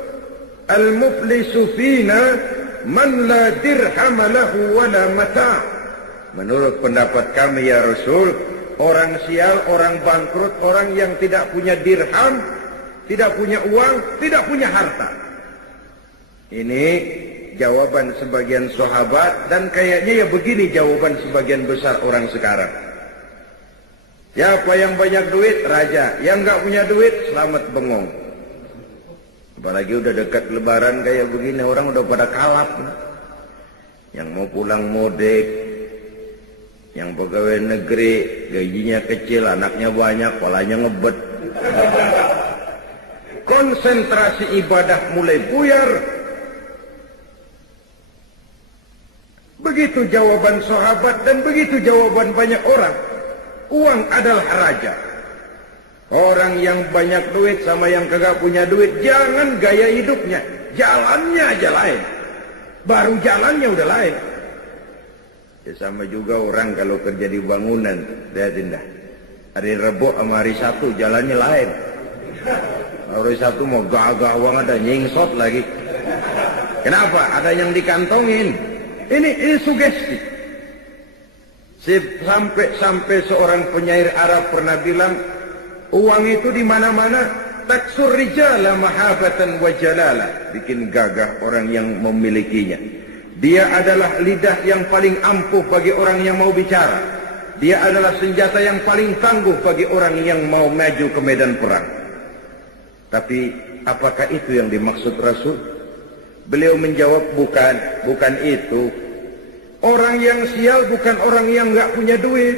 al-muflisu fina man la dirham lahu wa la mata'." Menurut pendapat kami ya Rasul, orang sial, orang bangkrut, orang yang tidak punya dirham, tidak punya uang, tidak punya harta. Ini jawaban sebagian sahabat, dan kayaknya ya begini jawaban sebagian besar orang sekarang. Siapa yang banyak duit? Raja. Yang nggak punya duit? Selamat bengong. Apalagi udah dekat lebaran kayak begini, orang udah pada kalap. Yang mau pulang mudik, yang pegawai negeri, gajinya kecil, anaknya banyak, kepalanya ngebet. Konsentrasi ibadah mulai buyar. Begitu jawaban sahabat dan begitu jawaban banyak orang. Uang adalah raja. Orang yang banyak duit sama yang kagak punya duit, jangan gaya hidupnya, jalannya aja lain. Baru jalannya udah lain. Ya sama juga orang kalau kerja di bangunan, lihatin dah. Hari Rebo sama hari Sabtu jalannya lain. Hari Sabtu mau gagah ada nyingsot lagi. Kenapa? Ada yang dikantongin. Ini sugesti. Sampai seorang penyair Arab pernah bilang, uang itu di mana-mana, taksur rijala mahabatan wa jalala, bikin gagah orang yang memilikinya. Dia adalah lidah yang paling ampuh bagi orang yang mau bicara. Dia adalah senjata yang paling tangguh bagi orang yang mau maju ke medan perang. Tapi apakah itu yang dimaksud Rasul? Beliau menjawab, bukan itu. Orang yang sial bukan orang yang nggak punya duit.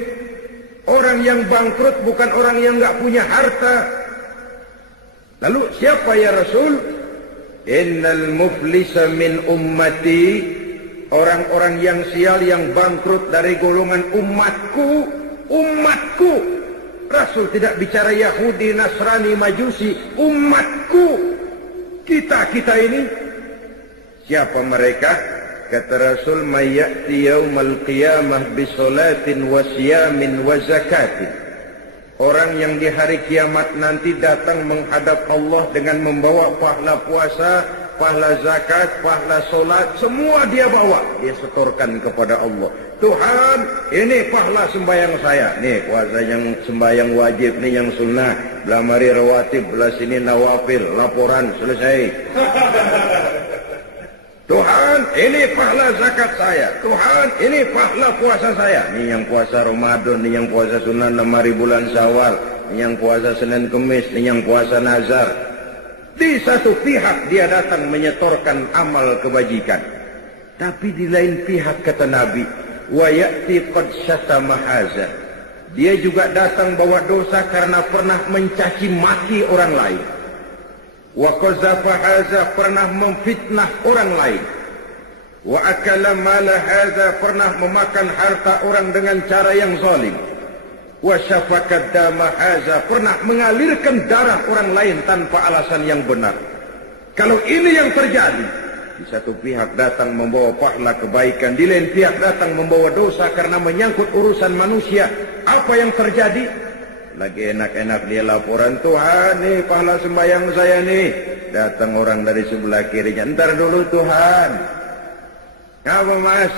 Orang yang bangkrut bukan orang yang nggak punya harta. Lalu siapa ya Rasul? Innal muflisa min ummati, orang-orang yang sial yang bangkrut dari golongan umatku. Rasul tidak bicara Yahudi, Nasrani, Majusi, umatku. Kita ini. Siapa mereka? Kata Rasul, mayyati yaumal qiyamah bisolatin wa siyamin wa zakatin. Orang yang di hari kiamat nanti datang menghadap Allah dengan membawa pahala puasa, pahala zakat, pahala solat, semua dia bawa. Dia setorkan kepada Allah. Tuhan, ini pahala sembahyang saya. Nih puasa yang sembahyang wajib, nih yang sunnah. Belah mari rawatib, belah sini nawafil, laporan, selesai. Tuhan, ini pahala zakat saya. Tuhan, ini pahala puasa saya. Ini yang puasa Ramadan, ini yang puasa sunnah 6 hari bulan Syawal, ini yang puasa Senin Kemis, ini yang puasa Nazar. Di satu pihak dia datang menyetorkan amal kebajikan. Tapi di lain pihak kata Nabi, wa ya'ti qad syatama haza. Dia juga datang bawa dosa karena pernah mencaci maki orang lain. Wa qazafa haza, pernah memfitnah orang lain. Wa akala mala haza, pernah memakan harta orang dengan cara yang zalim. Wa syafaka dama haza, pernah mengalirkan darah orang lain tanpa alasan yang benar. Kalau ini yang terjadi, di satu pihak datang membawa pahala kebaikan, di lain pihak datang membawa dosa karena menyangkut urusan manusia, apa yang terjadi? Lagi enak-enak dia laporan, Tuhan nih pahala sembahyang saya nih. Datang orang dari sebelah kirinya, ntar dulu Tuhan. Apa mas?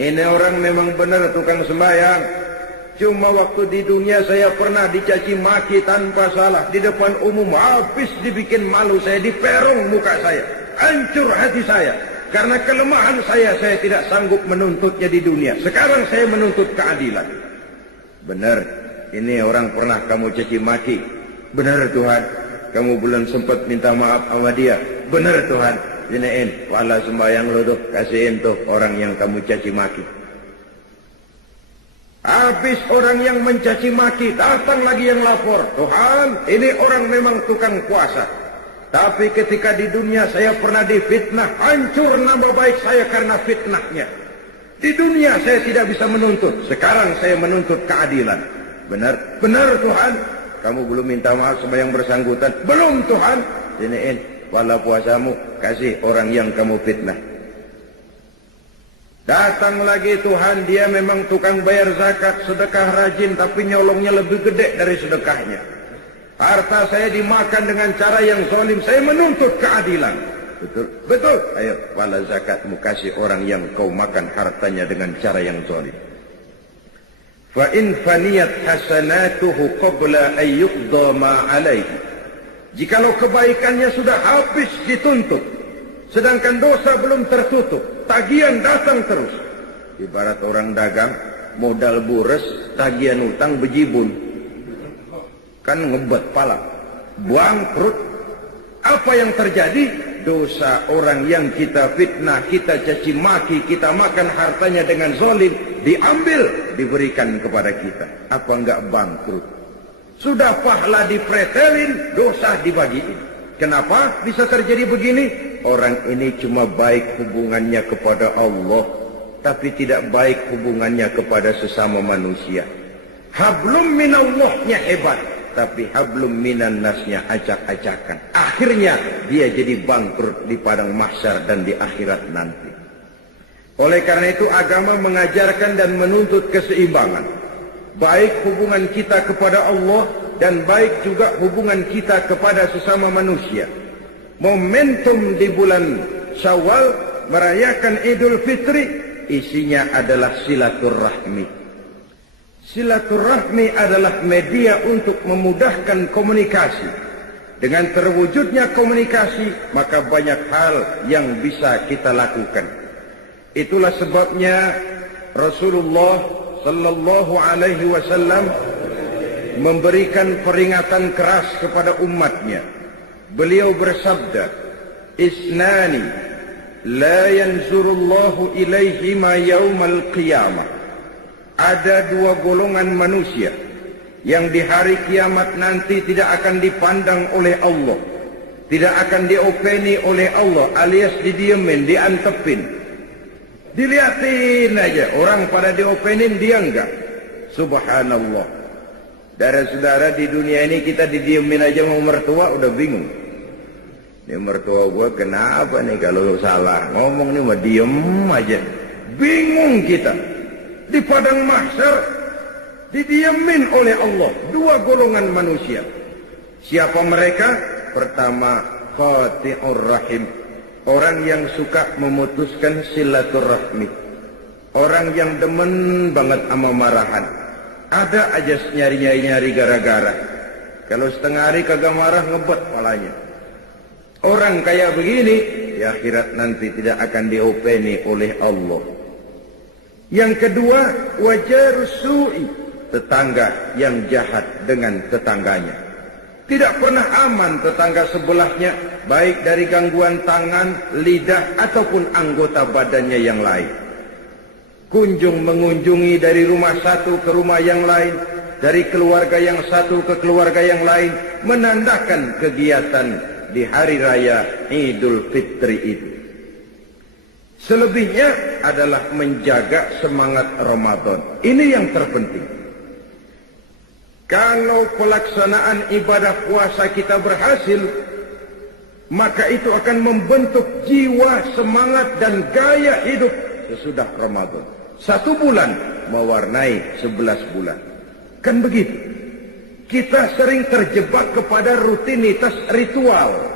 Ini orang memang benar tukang sembahyang. Cuma waktu di dunia saya pernah dicaci maki tanpa salah. Di depan umum habis dibikin malu saya, diperong muka saya. Hancur hati saya. Karena kelemahan saya tidak sanggup menuntutnya di dunia. Sekarang saya menuntut keadilan. Benar. Ini orang pernah kamu caci maki. Benar Tuhan. Kamu belum sempat minta maaf sama dia. Benar Tuhan. Siniin pahala sembahyang lo tuh. Kasihin tuh orang yang kamu caci maki. Habis orang yang mencaci maki, datang lagi yang lapor. Tuhan, ini orang memang tukang puasa. Tapi ketika di dunia saya pernah difitnah. Hancur nama baik saya karena fitnahnya. Di dunia saya tidak bisa menuntut. Sekarang saya menuntut keadilan. Benar Tuhan. Kamu belum minta maaf sama yang bersangkutan. Belum Tuhan. Siniin pahala puasamu, kasih orang yang kamu fitnah. Datang lagi Tuhan, dia memang tukang bayar zakat, sedekah rajin, tapi nyolongnya lebih gede dari sedekahnya. Harta saya dimakan dengan cara yang zalim, saya menuntut keadilan. Betul. Ayo pahala zakatmu kasih orang yang kau makan hartanya dengan cara yang zalim. Fa in faniyat hasanatuhu qabla an yuqda ma alaihi. Jikalau kebaikannya sudah habis dituntut, sedangkan dosa belum tertutup, tagihan datang terus. Ibarat orang dagang, modal bures, tagihan utang bejibun. Kan ngebet pala, bangkrut. Apa yang terjadi? Dosa orang yang kita fitnah, kita caci maki, kita makan hartanya dengan zalim, diambil, diberikan kepada kita. Apa enggak bangkrut? Sudah pahala dipretelin, dosa dibagiin. Kenapa bisa terjadi begini? Orang ini cuma baik hubungannya kepada Allah, tapi tidak baik hubungannya kepada sesama manusia. Hablum minallahnya hebat, tapi hablum minan nasnya acak-acakan. Akhirnya dia jadi bangkrut di padang mahsyar dan di akhirat nanti. Oleh karena itu agama mengajarkan dan menuntut keseimbangan. Baik hubungan kita kepada Allah dan baik juga hubungan kita kepada sesama manusia. Momentum di bulan Syawal merayakan Idul Fitri isinya adalah silaturahmi. Silaturahmi adalah media untuk memudahkan komunikasi. Dengan terwujudnya komunikasi, maka banyak hal yang bisa kita lakukan. Itulah sebabnya Rasulullah sallallahu alaihi wasallam memberikan peringatan keras kepada umatnya. Beliau bersabda, "Isnani la yanzurullahu ilaihima yaumal qiyamah." Ada dua golongan manusia yang di hari kiamat nanti tidak akan dipandang oleh Allah, tidak akan diopeni oleh Allah, alias didiemin, diantepin, dilihatin aja. Orang pada diopenin, dia enggak. Subhanallah. Saudara-saudara, di dunia ini kita didiemin aja sama mertua udah bingung. Ini mertua gua kenapa nih kalau salah ngomong nih mah diem aja. Bingung kita. Di padang mahsyar didiemin oleh Allah dua golongan manusia. Siapa mereka? Pertama, qati'ur rahim, orang yang suka memutuskan silaturahmi, orang yang demen banget sama marahan. Ada aja nyari-nyari gara-gara. Kalau setengah hari kagak marah, ngebet palanya. Orang kayak begini di akhirat nanti tidak akan diopeni oleh Allah. Yang kedua, wajarus su'i, tetangga yang jahat dengan tetangganya. Tidak pernah aman tetangga sebelahnya, baik dari gangguan tangan, lidah, ataupun anggota badannya yang lain. Kunjung mengunjungi dari rumah satu ke rumah yang lain, dari keluarga yang satu ke keluarga yang lain, menandakan kegiatan di hari raya Idul Fitri itu. Selebihnya adalah menjaga semangat Ramadan. Ini yang terpenting. Kalau pelaksanaan ibadah puasa kita berhasil, maka itu akan membentuk jiwa, semangat, dan gaya hidup sesudah Ramadan. 1 bulan mewarnai 11 bulan. Kan begitu. Kita sering terjebak kepada rutinitas ritual.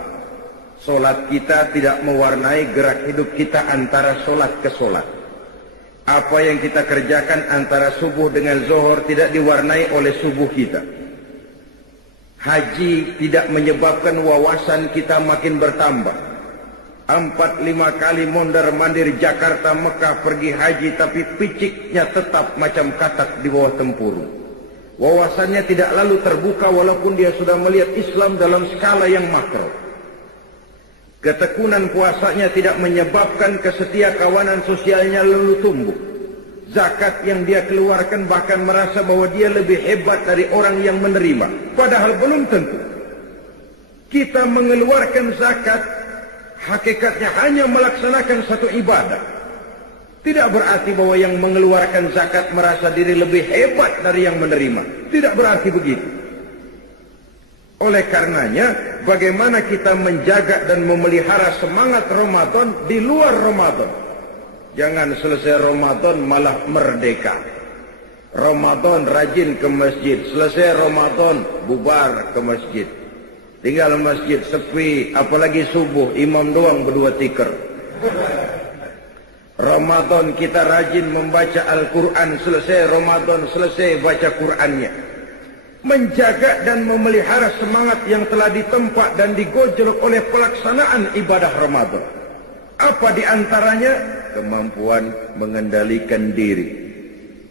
Solat kita tidak mewarnai gerak hidup kita antara solat ke solat. Apa yang kita kerjakan antara subuh dengan zuhur tidak diwarnai oleh subuh kita. Haji tidak menyebabkan wawasan kita makin bertambah. 4-5 kali mondar-mandir Jakarta Mekah pergi haji, tapi piciknya tetap macam katak di bawah tempurung. Wawasannya tidak lalu terbuka walaupun dia sudah melihat Islam dalam skala yang makro. Ketekunan puasanya tidak menyebabkan kesetiakawanan sosialnya lalu tumbuh. Zakat yang dia keluarkan bahkan merasa bahwa dia lebih hebat dari orang yang menerima. Padahal belum tentu. Kita mengeluarkan zakat, hakikatnya hanya melaksanakan satu ibadah. Tidak berarti bahwa yang mengeluarkan zakat merasa diri lebih hebat dari yang menerima. Tidak berarti begitu. Oleh karenanya, bagaimana kita menjaga dan memelihara semangat Ramadan di luar Ramadan. Jangan selesai Ramadan malah merdeka. Ramadan rajin ke masjid, selesai Ramadan bubar ke masjid. Tinggal masjid sepi, apalagi subuh, imam doang berdua tikar. Ramadan kita rajin membaca Al-Quran, selesai Ramadan, selesai baca Qurannya. Menjaga dan memelihara semangat yang telah ditempa dan digojlok oleh pelaksanaan ibadah Ramadan. Apa di antaranya? Kemampuan mengendalikan diri.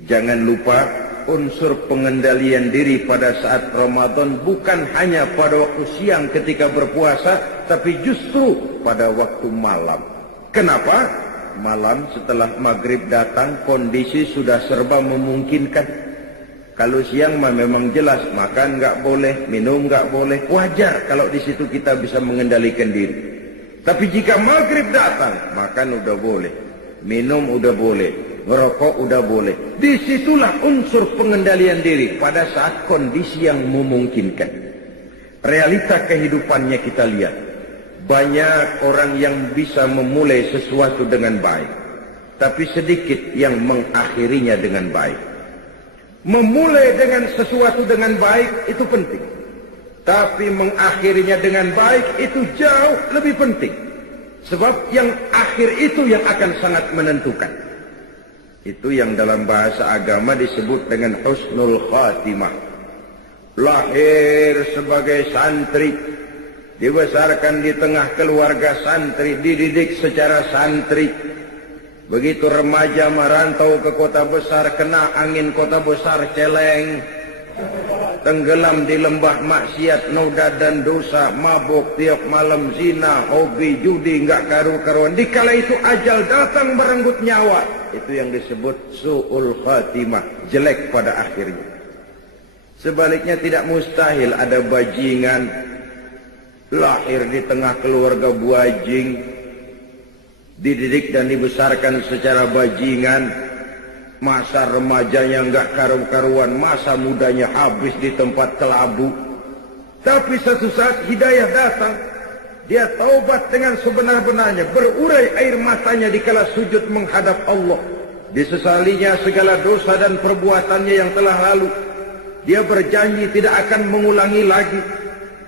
Jangan lupa unsur pengendalian diri pada saat Ramadan bukan hanya pada waktu siang ketika berpuasa, tapi justru pada waktu malam. Kenapa? Malam setelah maghrib datang kondisi sudah serba memungkinkan. Kalau siang mah memang jelas makan nggak boleh, minum nggak boleh. Wajar kalau di situ kita bisa mengendalikan diri. Tapi jika maghrib datang, makan udah boleh, minum udah boleh, ngerokok udah boleh. Disitulah unsur pengendalian diri pada saat kondisi yang memungkinkan. Realita kehidupannya kita lihat. Banyak orang yang bisa memulai sesuatu dengan baik, tapi sedikit yang mengakhirinya dengan baik. Memulai dengan sesuatu dengan baik itu penting, tapi mengakhirinya dengan baik itu jauh lebih penting. Sebab yang akhir itu yang akan sangat menentukan. Itu yang dalam bahasa agama disebut dengan husnul khatimah. Lahir sebagai santri, dibesarkan di tengah keluarga santri, dididik secara santri. Begitu remaja merantau ke kota besar, kena angin kota besar celeng, tenggelam di lembah maksiat, noda dan dosa, mabuk tiap malam, zina, hobi, judi, enggak karu-karuan. Dikala itu ajal datang merenggut nyawa. Itu yang disebut su'ul khatimah, jelek pada akhirnya. Sebaliknya tidak mustahil ada bajingan lahir di tengah keluarga buajing, dididik dan dibesarkan secara bajingan, masa remajanya enggak karu-karuan, masa mudanya habis di tempat kelabu. Tapi satu saat hidayah datang, dia taubat dengan sebenar-benarnya, berurai air matanya dikala sujud menghadap Allah. Disesalinya segala dosa dan perbuatannya yang telah lalu. Dia berjanji tidak akan mengulangi lagi.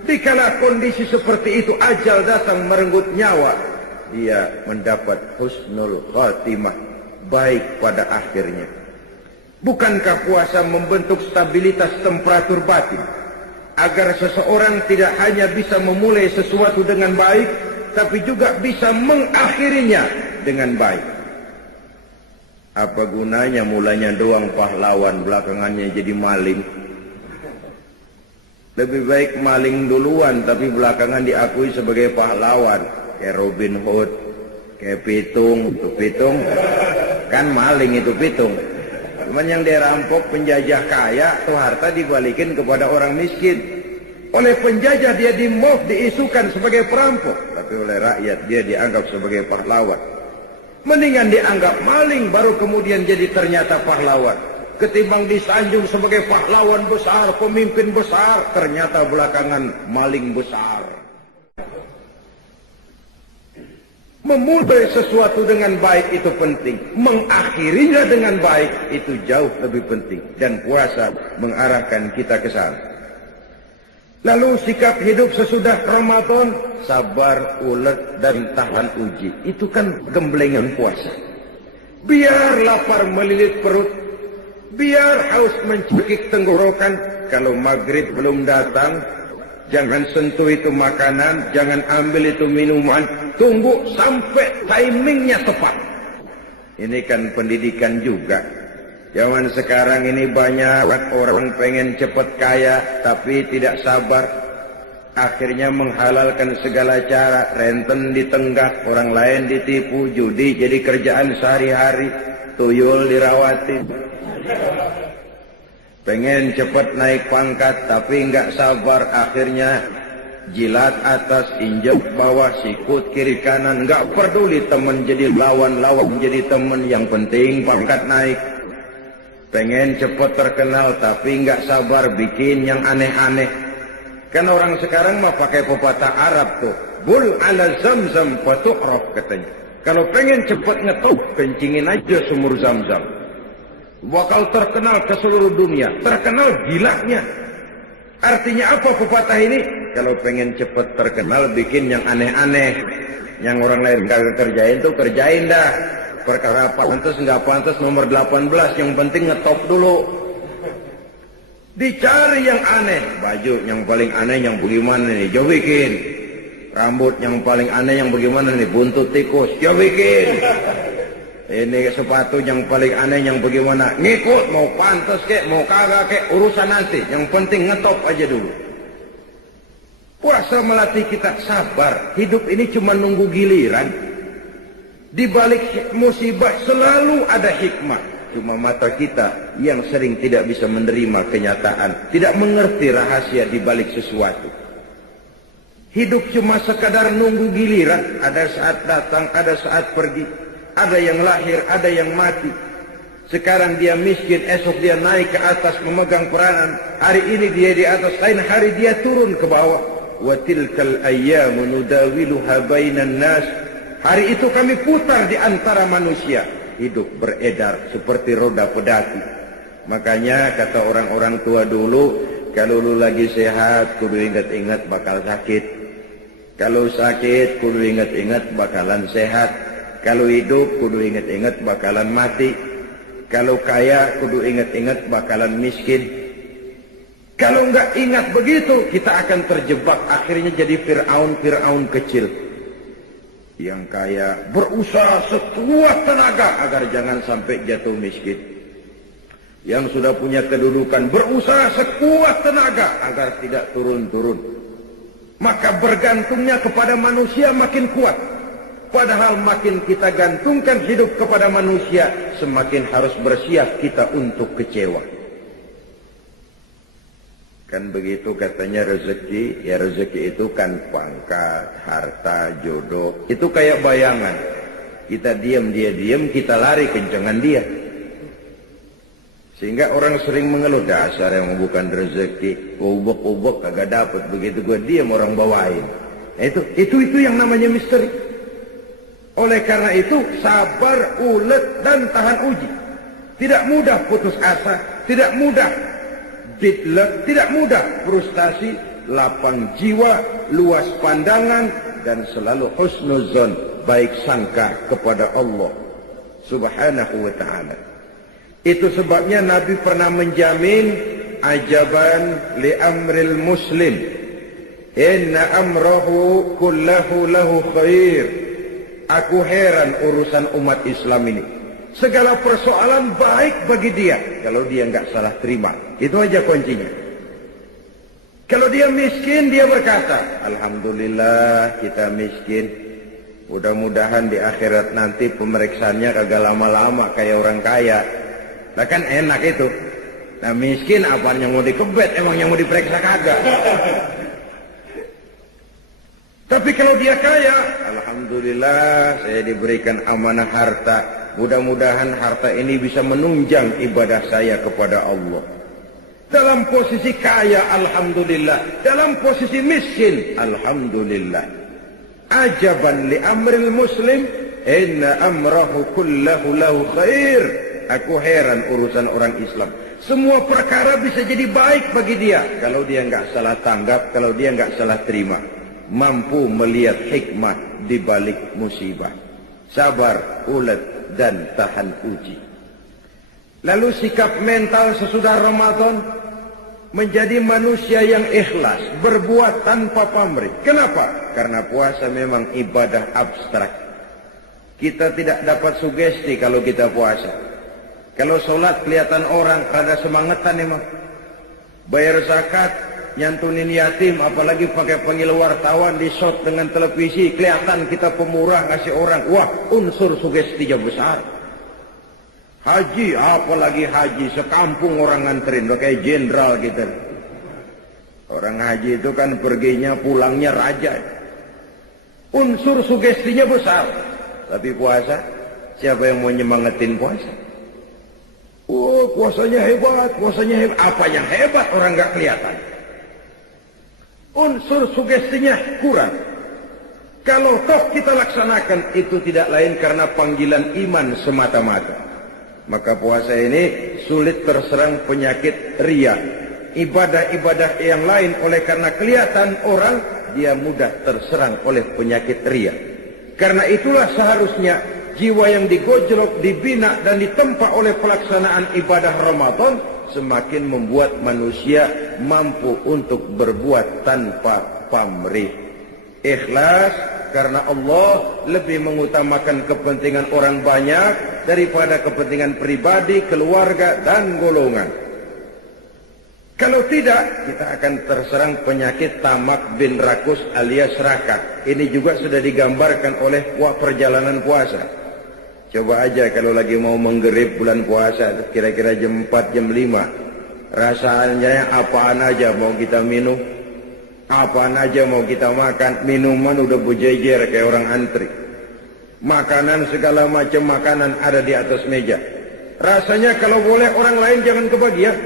Dikala kondisi seperti itu, ajal datang merenggut nyawa, dia mendapat husnul khatimah, baik pada akhirnya. Bukankah puasa membentuk stabilitas temperatur batin, agar seseorang tidak hanya bisa memulai sesuatu dengan baik, tapi juga bisa mengakhirinya dengan baik? Apa gunanya mulanya doang pahlawan, belakangannya jadi maling? Lebih baik maling duluan tapi belakangan diakui sebagai pahlawan. Kayak Robin Hood, kayak Pitung. Pitung kan maling itu Pitung. Cuman yang dia rampok penjajah kaya, tuh harta dibalikin kepada orang miskin. Oleh penjajah dia diisukan sebagai perampok, tapi oleh rakyat dia dianggap sebagai pahlawan. Mendingan dianggap maling baru kemudian jadi ternyata pahlawan, ketimbang disanjung sebagai pahlawan besar, pemimpin besar, ternyata belakangan maling besar. Memulai sesuatu dengan baik itu penting, mengakhirinya dengan baik itu jauh lebih penting, dan puasa mengarahkan kita ke sana. Lalu sikap hidup sesudah Ramadan, sabar, ulet, dan tahan uji. Itu kan gemblengan puasa. Biar lapar melilit perut, biar haus mencekik tenggorokan. Kalau maghrib belum datang, jangan sentuh itu makanan, jangan ambil itu minuman. Tunggu sampai timingnya tepat. Ini kan pendidikan juga. Zaman sekarang ini banyak orang pengen cepat kaya, tapi tidak sabar. Akhirnya menghalalkan segala cara, renten ditenggak, orang lain ditipu, judi jadi kerjaan sehari-hari, tuyul dirawatin. Pengen cepat naik pangkat tapi enggak sabar, akhirnya jilat atas, injek bawah, sikut kiri kanan, enggak peduli teman jadi lawan, lawan jadi teman, yang penting pangkat naik. Pengen cepat terkenal tapi enggak sabar bikin yang aneh-aneh. Kan orang sekarang mah pakai pepatah Arab tuh, bul ala zamzam fatu'raf katanya. Kalau pengen cepat ngetop, kencingin aja sumur Zam-Zam. Bakal terkenal ke seluruh dunia, terkenal gilanya. Artinya apa pepatah ini? Kalau pengen cepat terkenal, bikin yang aneh-aneh, yang orang lain kagak kerjain tuh kerjain dah. Perkara pantas nggak pantas nomor 18, yang penting ngetop dulu. Dicari yang aneh, baju yang paling aneh yang bagaimana nih, jauh bikin. Rambut yang paling aneh yang bagaimana nih, buntut tikus, jauh bikin. Ini sepatu yang paling aneh yang bagaimana, ngikut, mau pantas kek, mau kagak kek, urusan nanti. Yang penting ngetop aja dulu. Puasa melatih kita sabar. Hidup ini cuma nunggu giliran. Di balik musibah selalu ada hikmah. Cuma mata kita yang sering tidak bisa menerima kenyataan, tidak mengerti rahasia di balik sesuatu. Hidup cuma sekadar nunggu giliran. Ada saat datang, ada saat pergi. Ada yang lahir, ada yang mati. Sekarang dia miskin, esok dia naik ke atas memegang peranan. Hari ini dia di atas, lain hari dia turun ke bawah. Wa tilkal ayyamu nudawiluha bainan nas. Hari itu kami putar di antara manusia. Hidup beredar seperti roda pedati. Makanya kata orang-orang tua dulu, kalau lu lagi sehat, kudu ingat-ingat bakal sakit. Kalau sakit, kudu ingat-ingat bakalan sehat. Kalau hidup, kudu ingat-ingat bakalan mati. Kalau kaya kudu ingat-ingat bakalan miskin. Kalau nggak ingat begitu, kita akan terjebak akhirnya jadi Fir'aun kecil. Yang kaya berusaha sekuat tenaga agar jangan sampai jatuh miskin. Yang sudah punya kedudukan berusaha sekuat tenaga agar tidak turun-turun. Maka bergantungnya kepada manusia makin kuat. Padahal makin kita gantungkan hidup kepada manusia, semakin harus bersiap kita untuk kecewa. Kan begitu katanya rezeki, ya rezeki itu kan pangkat, harta, jodoh. Itu kayak bayangan. Kita diam, dia diam, kita lari kencengan dia. Sehingga orang sering mengeluh, dasar yang bukan rezeki, ubek-ubek kagak dapat, begitu gua diam orang bawain. Nah, itu yang namanya misteri. Oleh karena itu, sabar, ulet, dan tahan uji. Tidak mudah putus asa, tidak mudah bidlek, tidak mudah frustasi, lapang jiwa, luas pandangan, dan selalu husnuzon, baik sangka kepada Allah subhanahu wa ta'ala. Itu sebabnya Nabi pernah menjamin, ajaban li amril muslim, inna amrahu kullahu lahu khair. Aku heran urusan umat Islam ini. Segala persoalan baik bagi dia kalau dia nggak salah terima. Itu aja kuncinya. Kalau dia miskin, dia berkata, alhamdulillah kita miskin. Mudah-mudahan di akhirat nanti pemeriksaannya kagak lama-lama kayak orang kaya. Nah kan enak itu. Nah miskin apaan yang mau dikebet, emang yang mau diperiksa kagak. Tapi kalau dia kaya, alhamdulillah saya diberikan amanah harta. Mudah-mudahan harta ini bisa menunjang ibadah saya kepada Allah. Dalam posisi kaya, alhamdulillah. Dalam posisi miskin, alhamdulillah. Ajaban li amril muslim, inna amrahu kullahu lahu khair. Aku heran urusan orang Islam. Semua perkara bisa jadi baik bagi dia kalau dia nggak salah tanggap, kalau dia nggak salah terima. Mampu melihat hikmah di balik musibah. Sabar, ulet, dan tahan uji. Lalu sikap mental sesudah Ramadan menjadi manusia yang ikhlas, berbuat tanpa pamrih. Kenapa? Karena puasa memang ibadah abstrak. Kita tidak dapat sugesti kalau kita puasa. Kalau sholat kelihatan orang rada semangetan emang. Bayar zakat, nyantunin yatim, apalagi pakai panggil wartawan di shot dengan televisi, kelihatan kita pemurah ngasih orang. Wah, unsur sugestinya besar. Haji, apalagi haji, sekampung orang nganterin, udah kayak jenderal gitu. Orang haji itu kan perginya pulangnya raja. Unsur sugestinya besar. Tapi puasa, siapa yang mau nyemangetin puasa? Oh, puasanya hebat, puasanya hebat. Apa yang hebat orang nggak kelihatan. Unsur sugestinya kurang. Kalau toh kita laksanakan, itu tidak lain karena panggilan iman semata-mata. Maka puasa ini sulit terserang penyakit riya. Ibadah-ibadah yang lain oleh karena kelihatan orang, dia mudah terserang oleh penyakit riya. Karena itulah seharusnya jiwa yang digojlok, dibina dan ditempa oleh pelaksanaan ibadah Ramadan semakin membuat manusia mampu untuk berbuat tanpa pamrih. Ikhlas karena Allah lebih mengutamakan kepentingan orang banyak daripada kepentingan pribadi, keluarga, dan golongan. Kalau tidak, kita akan terserang penyakit tamak bin rakus alias serakah. Ini juga sudah digambarkan oleh perjalanan puasa. Coba aja kalau lagi mau menggerib bulan puasa, kira-kira jam 4, jam 5. Rasanya apaan aja mau kita minum, apaan aja mau kita makan, minuman udah berjejer kayak orang antri. Makanan segala macam makanan ada di atas meja. Rasanya kalau boleh orang lain jangan kebagian.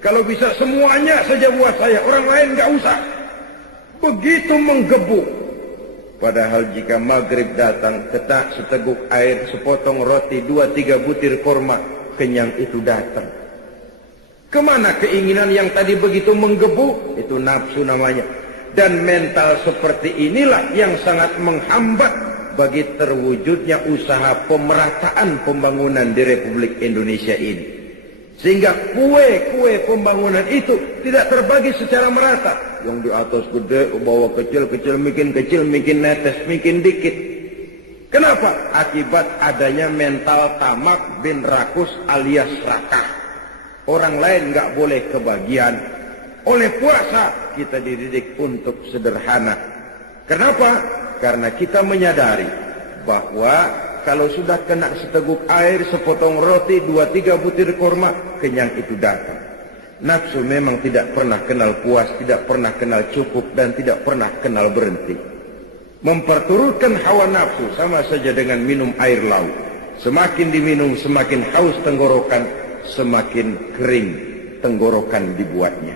Kalau bisa semuanya saja buat saya, orang lain nggak usah. Begitu menggebu. Padahal jika maghrib datang, ketak seteguk air, sepotong roti, 2-3 butir korma, kenyang itu datang. Kemana keinginan yang tadi begitu menggebu? Itu nafsu namanya. Dan mental seperti inilah yang sangat menghambat bagi terwujudnya usaha pemerataan pembangunan di Republik Indonesia ini. Sehingga kue-kue pembangunan itu tidak terbagi secara merata. Yang di atas gede, bawah kecil, mikin netes, mikin dikit. Kenapa? Akibat adanya mental tamak bin rakus alias serakah. Orang lain nggak boleh kebagian. Oleh puasa kita dididik untuk sederhana. Kenapa? Karena kita menyadari bahwa kalau sudah kena seteguk air, sepotong roti, 2-3 butir kurma, kenyang itu datang. Nafsu memang tidak pernah kenal puas, tidak pernah kenal cukup, dan tidak pernah kenal berhenti. Memperturutkan hawa nafsu sama saja dengan minum air laut. Semakin diminum, semakin haus tenggorokan, semakin kering tenggorokan dibuatnya.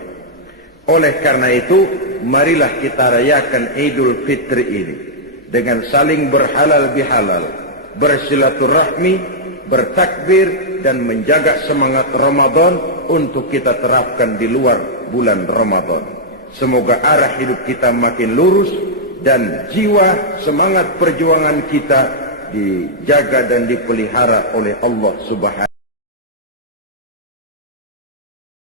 Oleh karena itu, marilah kita rayakan Idul Fitri ini dengan saling berhalal bihalal, bersilaturahmi, bertakbir, dan menjaga semangat Ramadan untuk kita terapkan di luar bulan Ramadan. Semoga arah hidup kita makin lurus dan jiwa semangat perjuangan kita dijaga dan dipelihara oleh Allah Subhanahu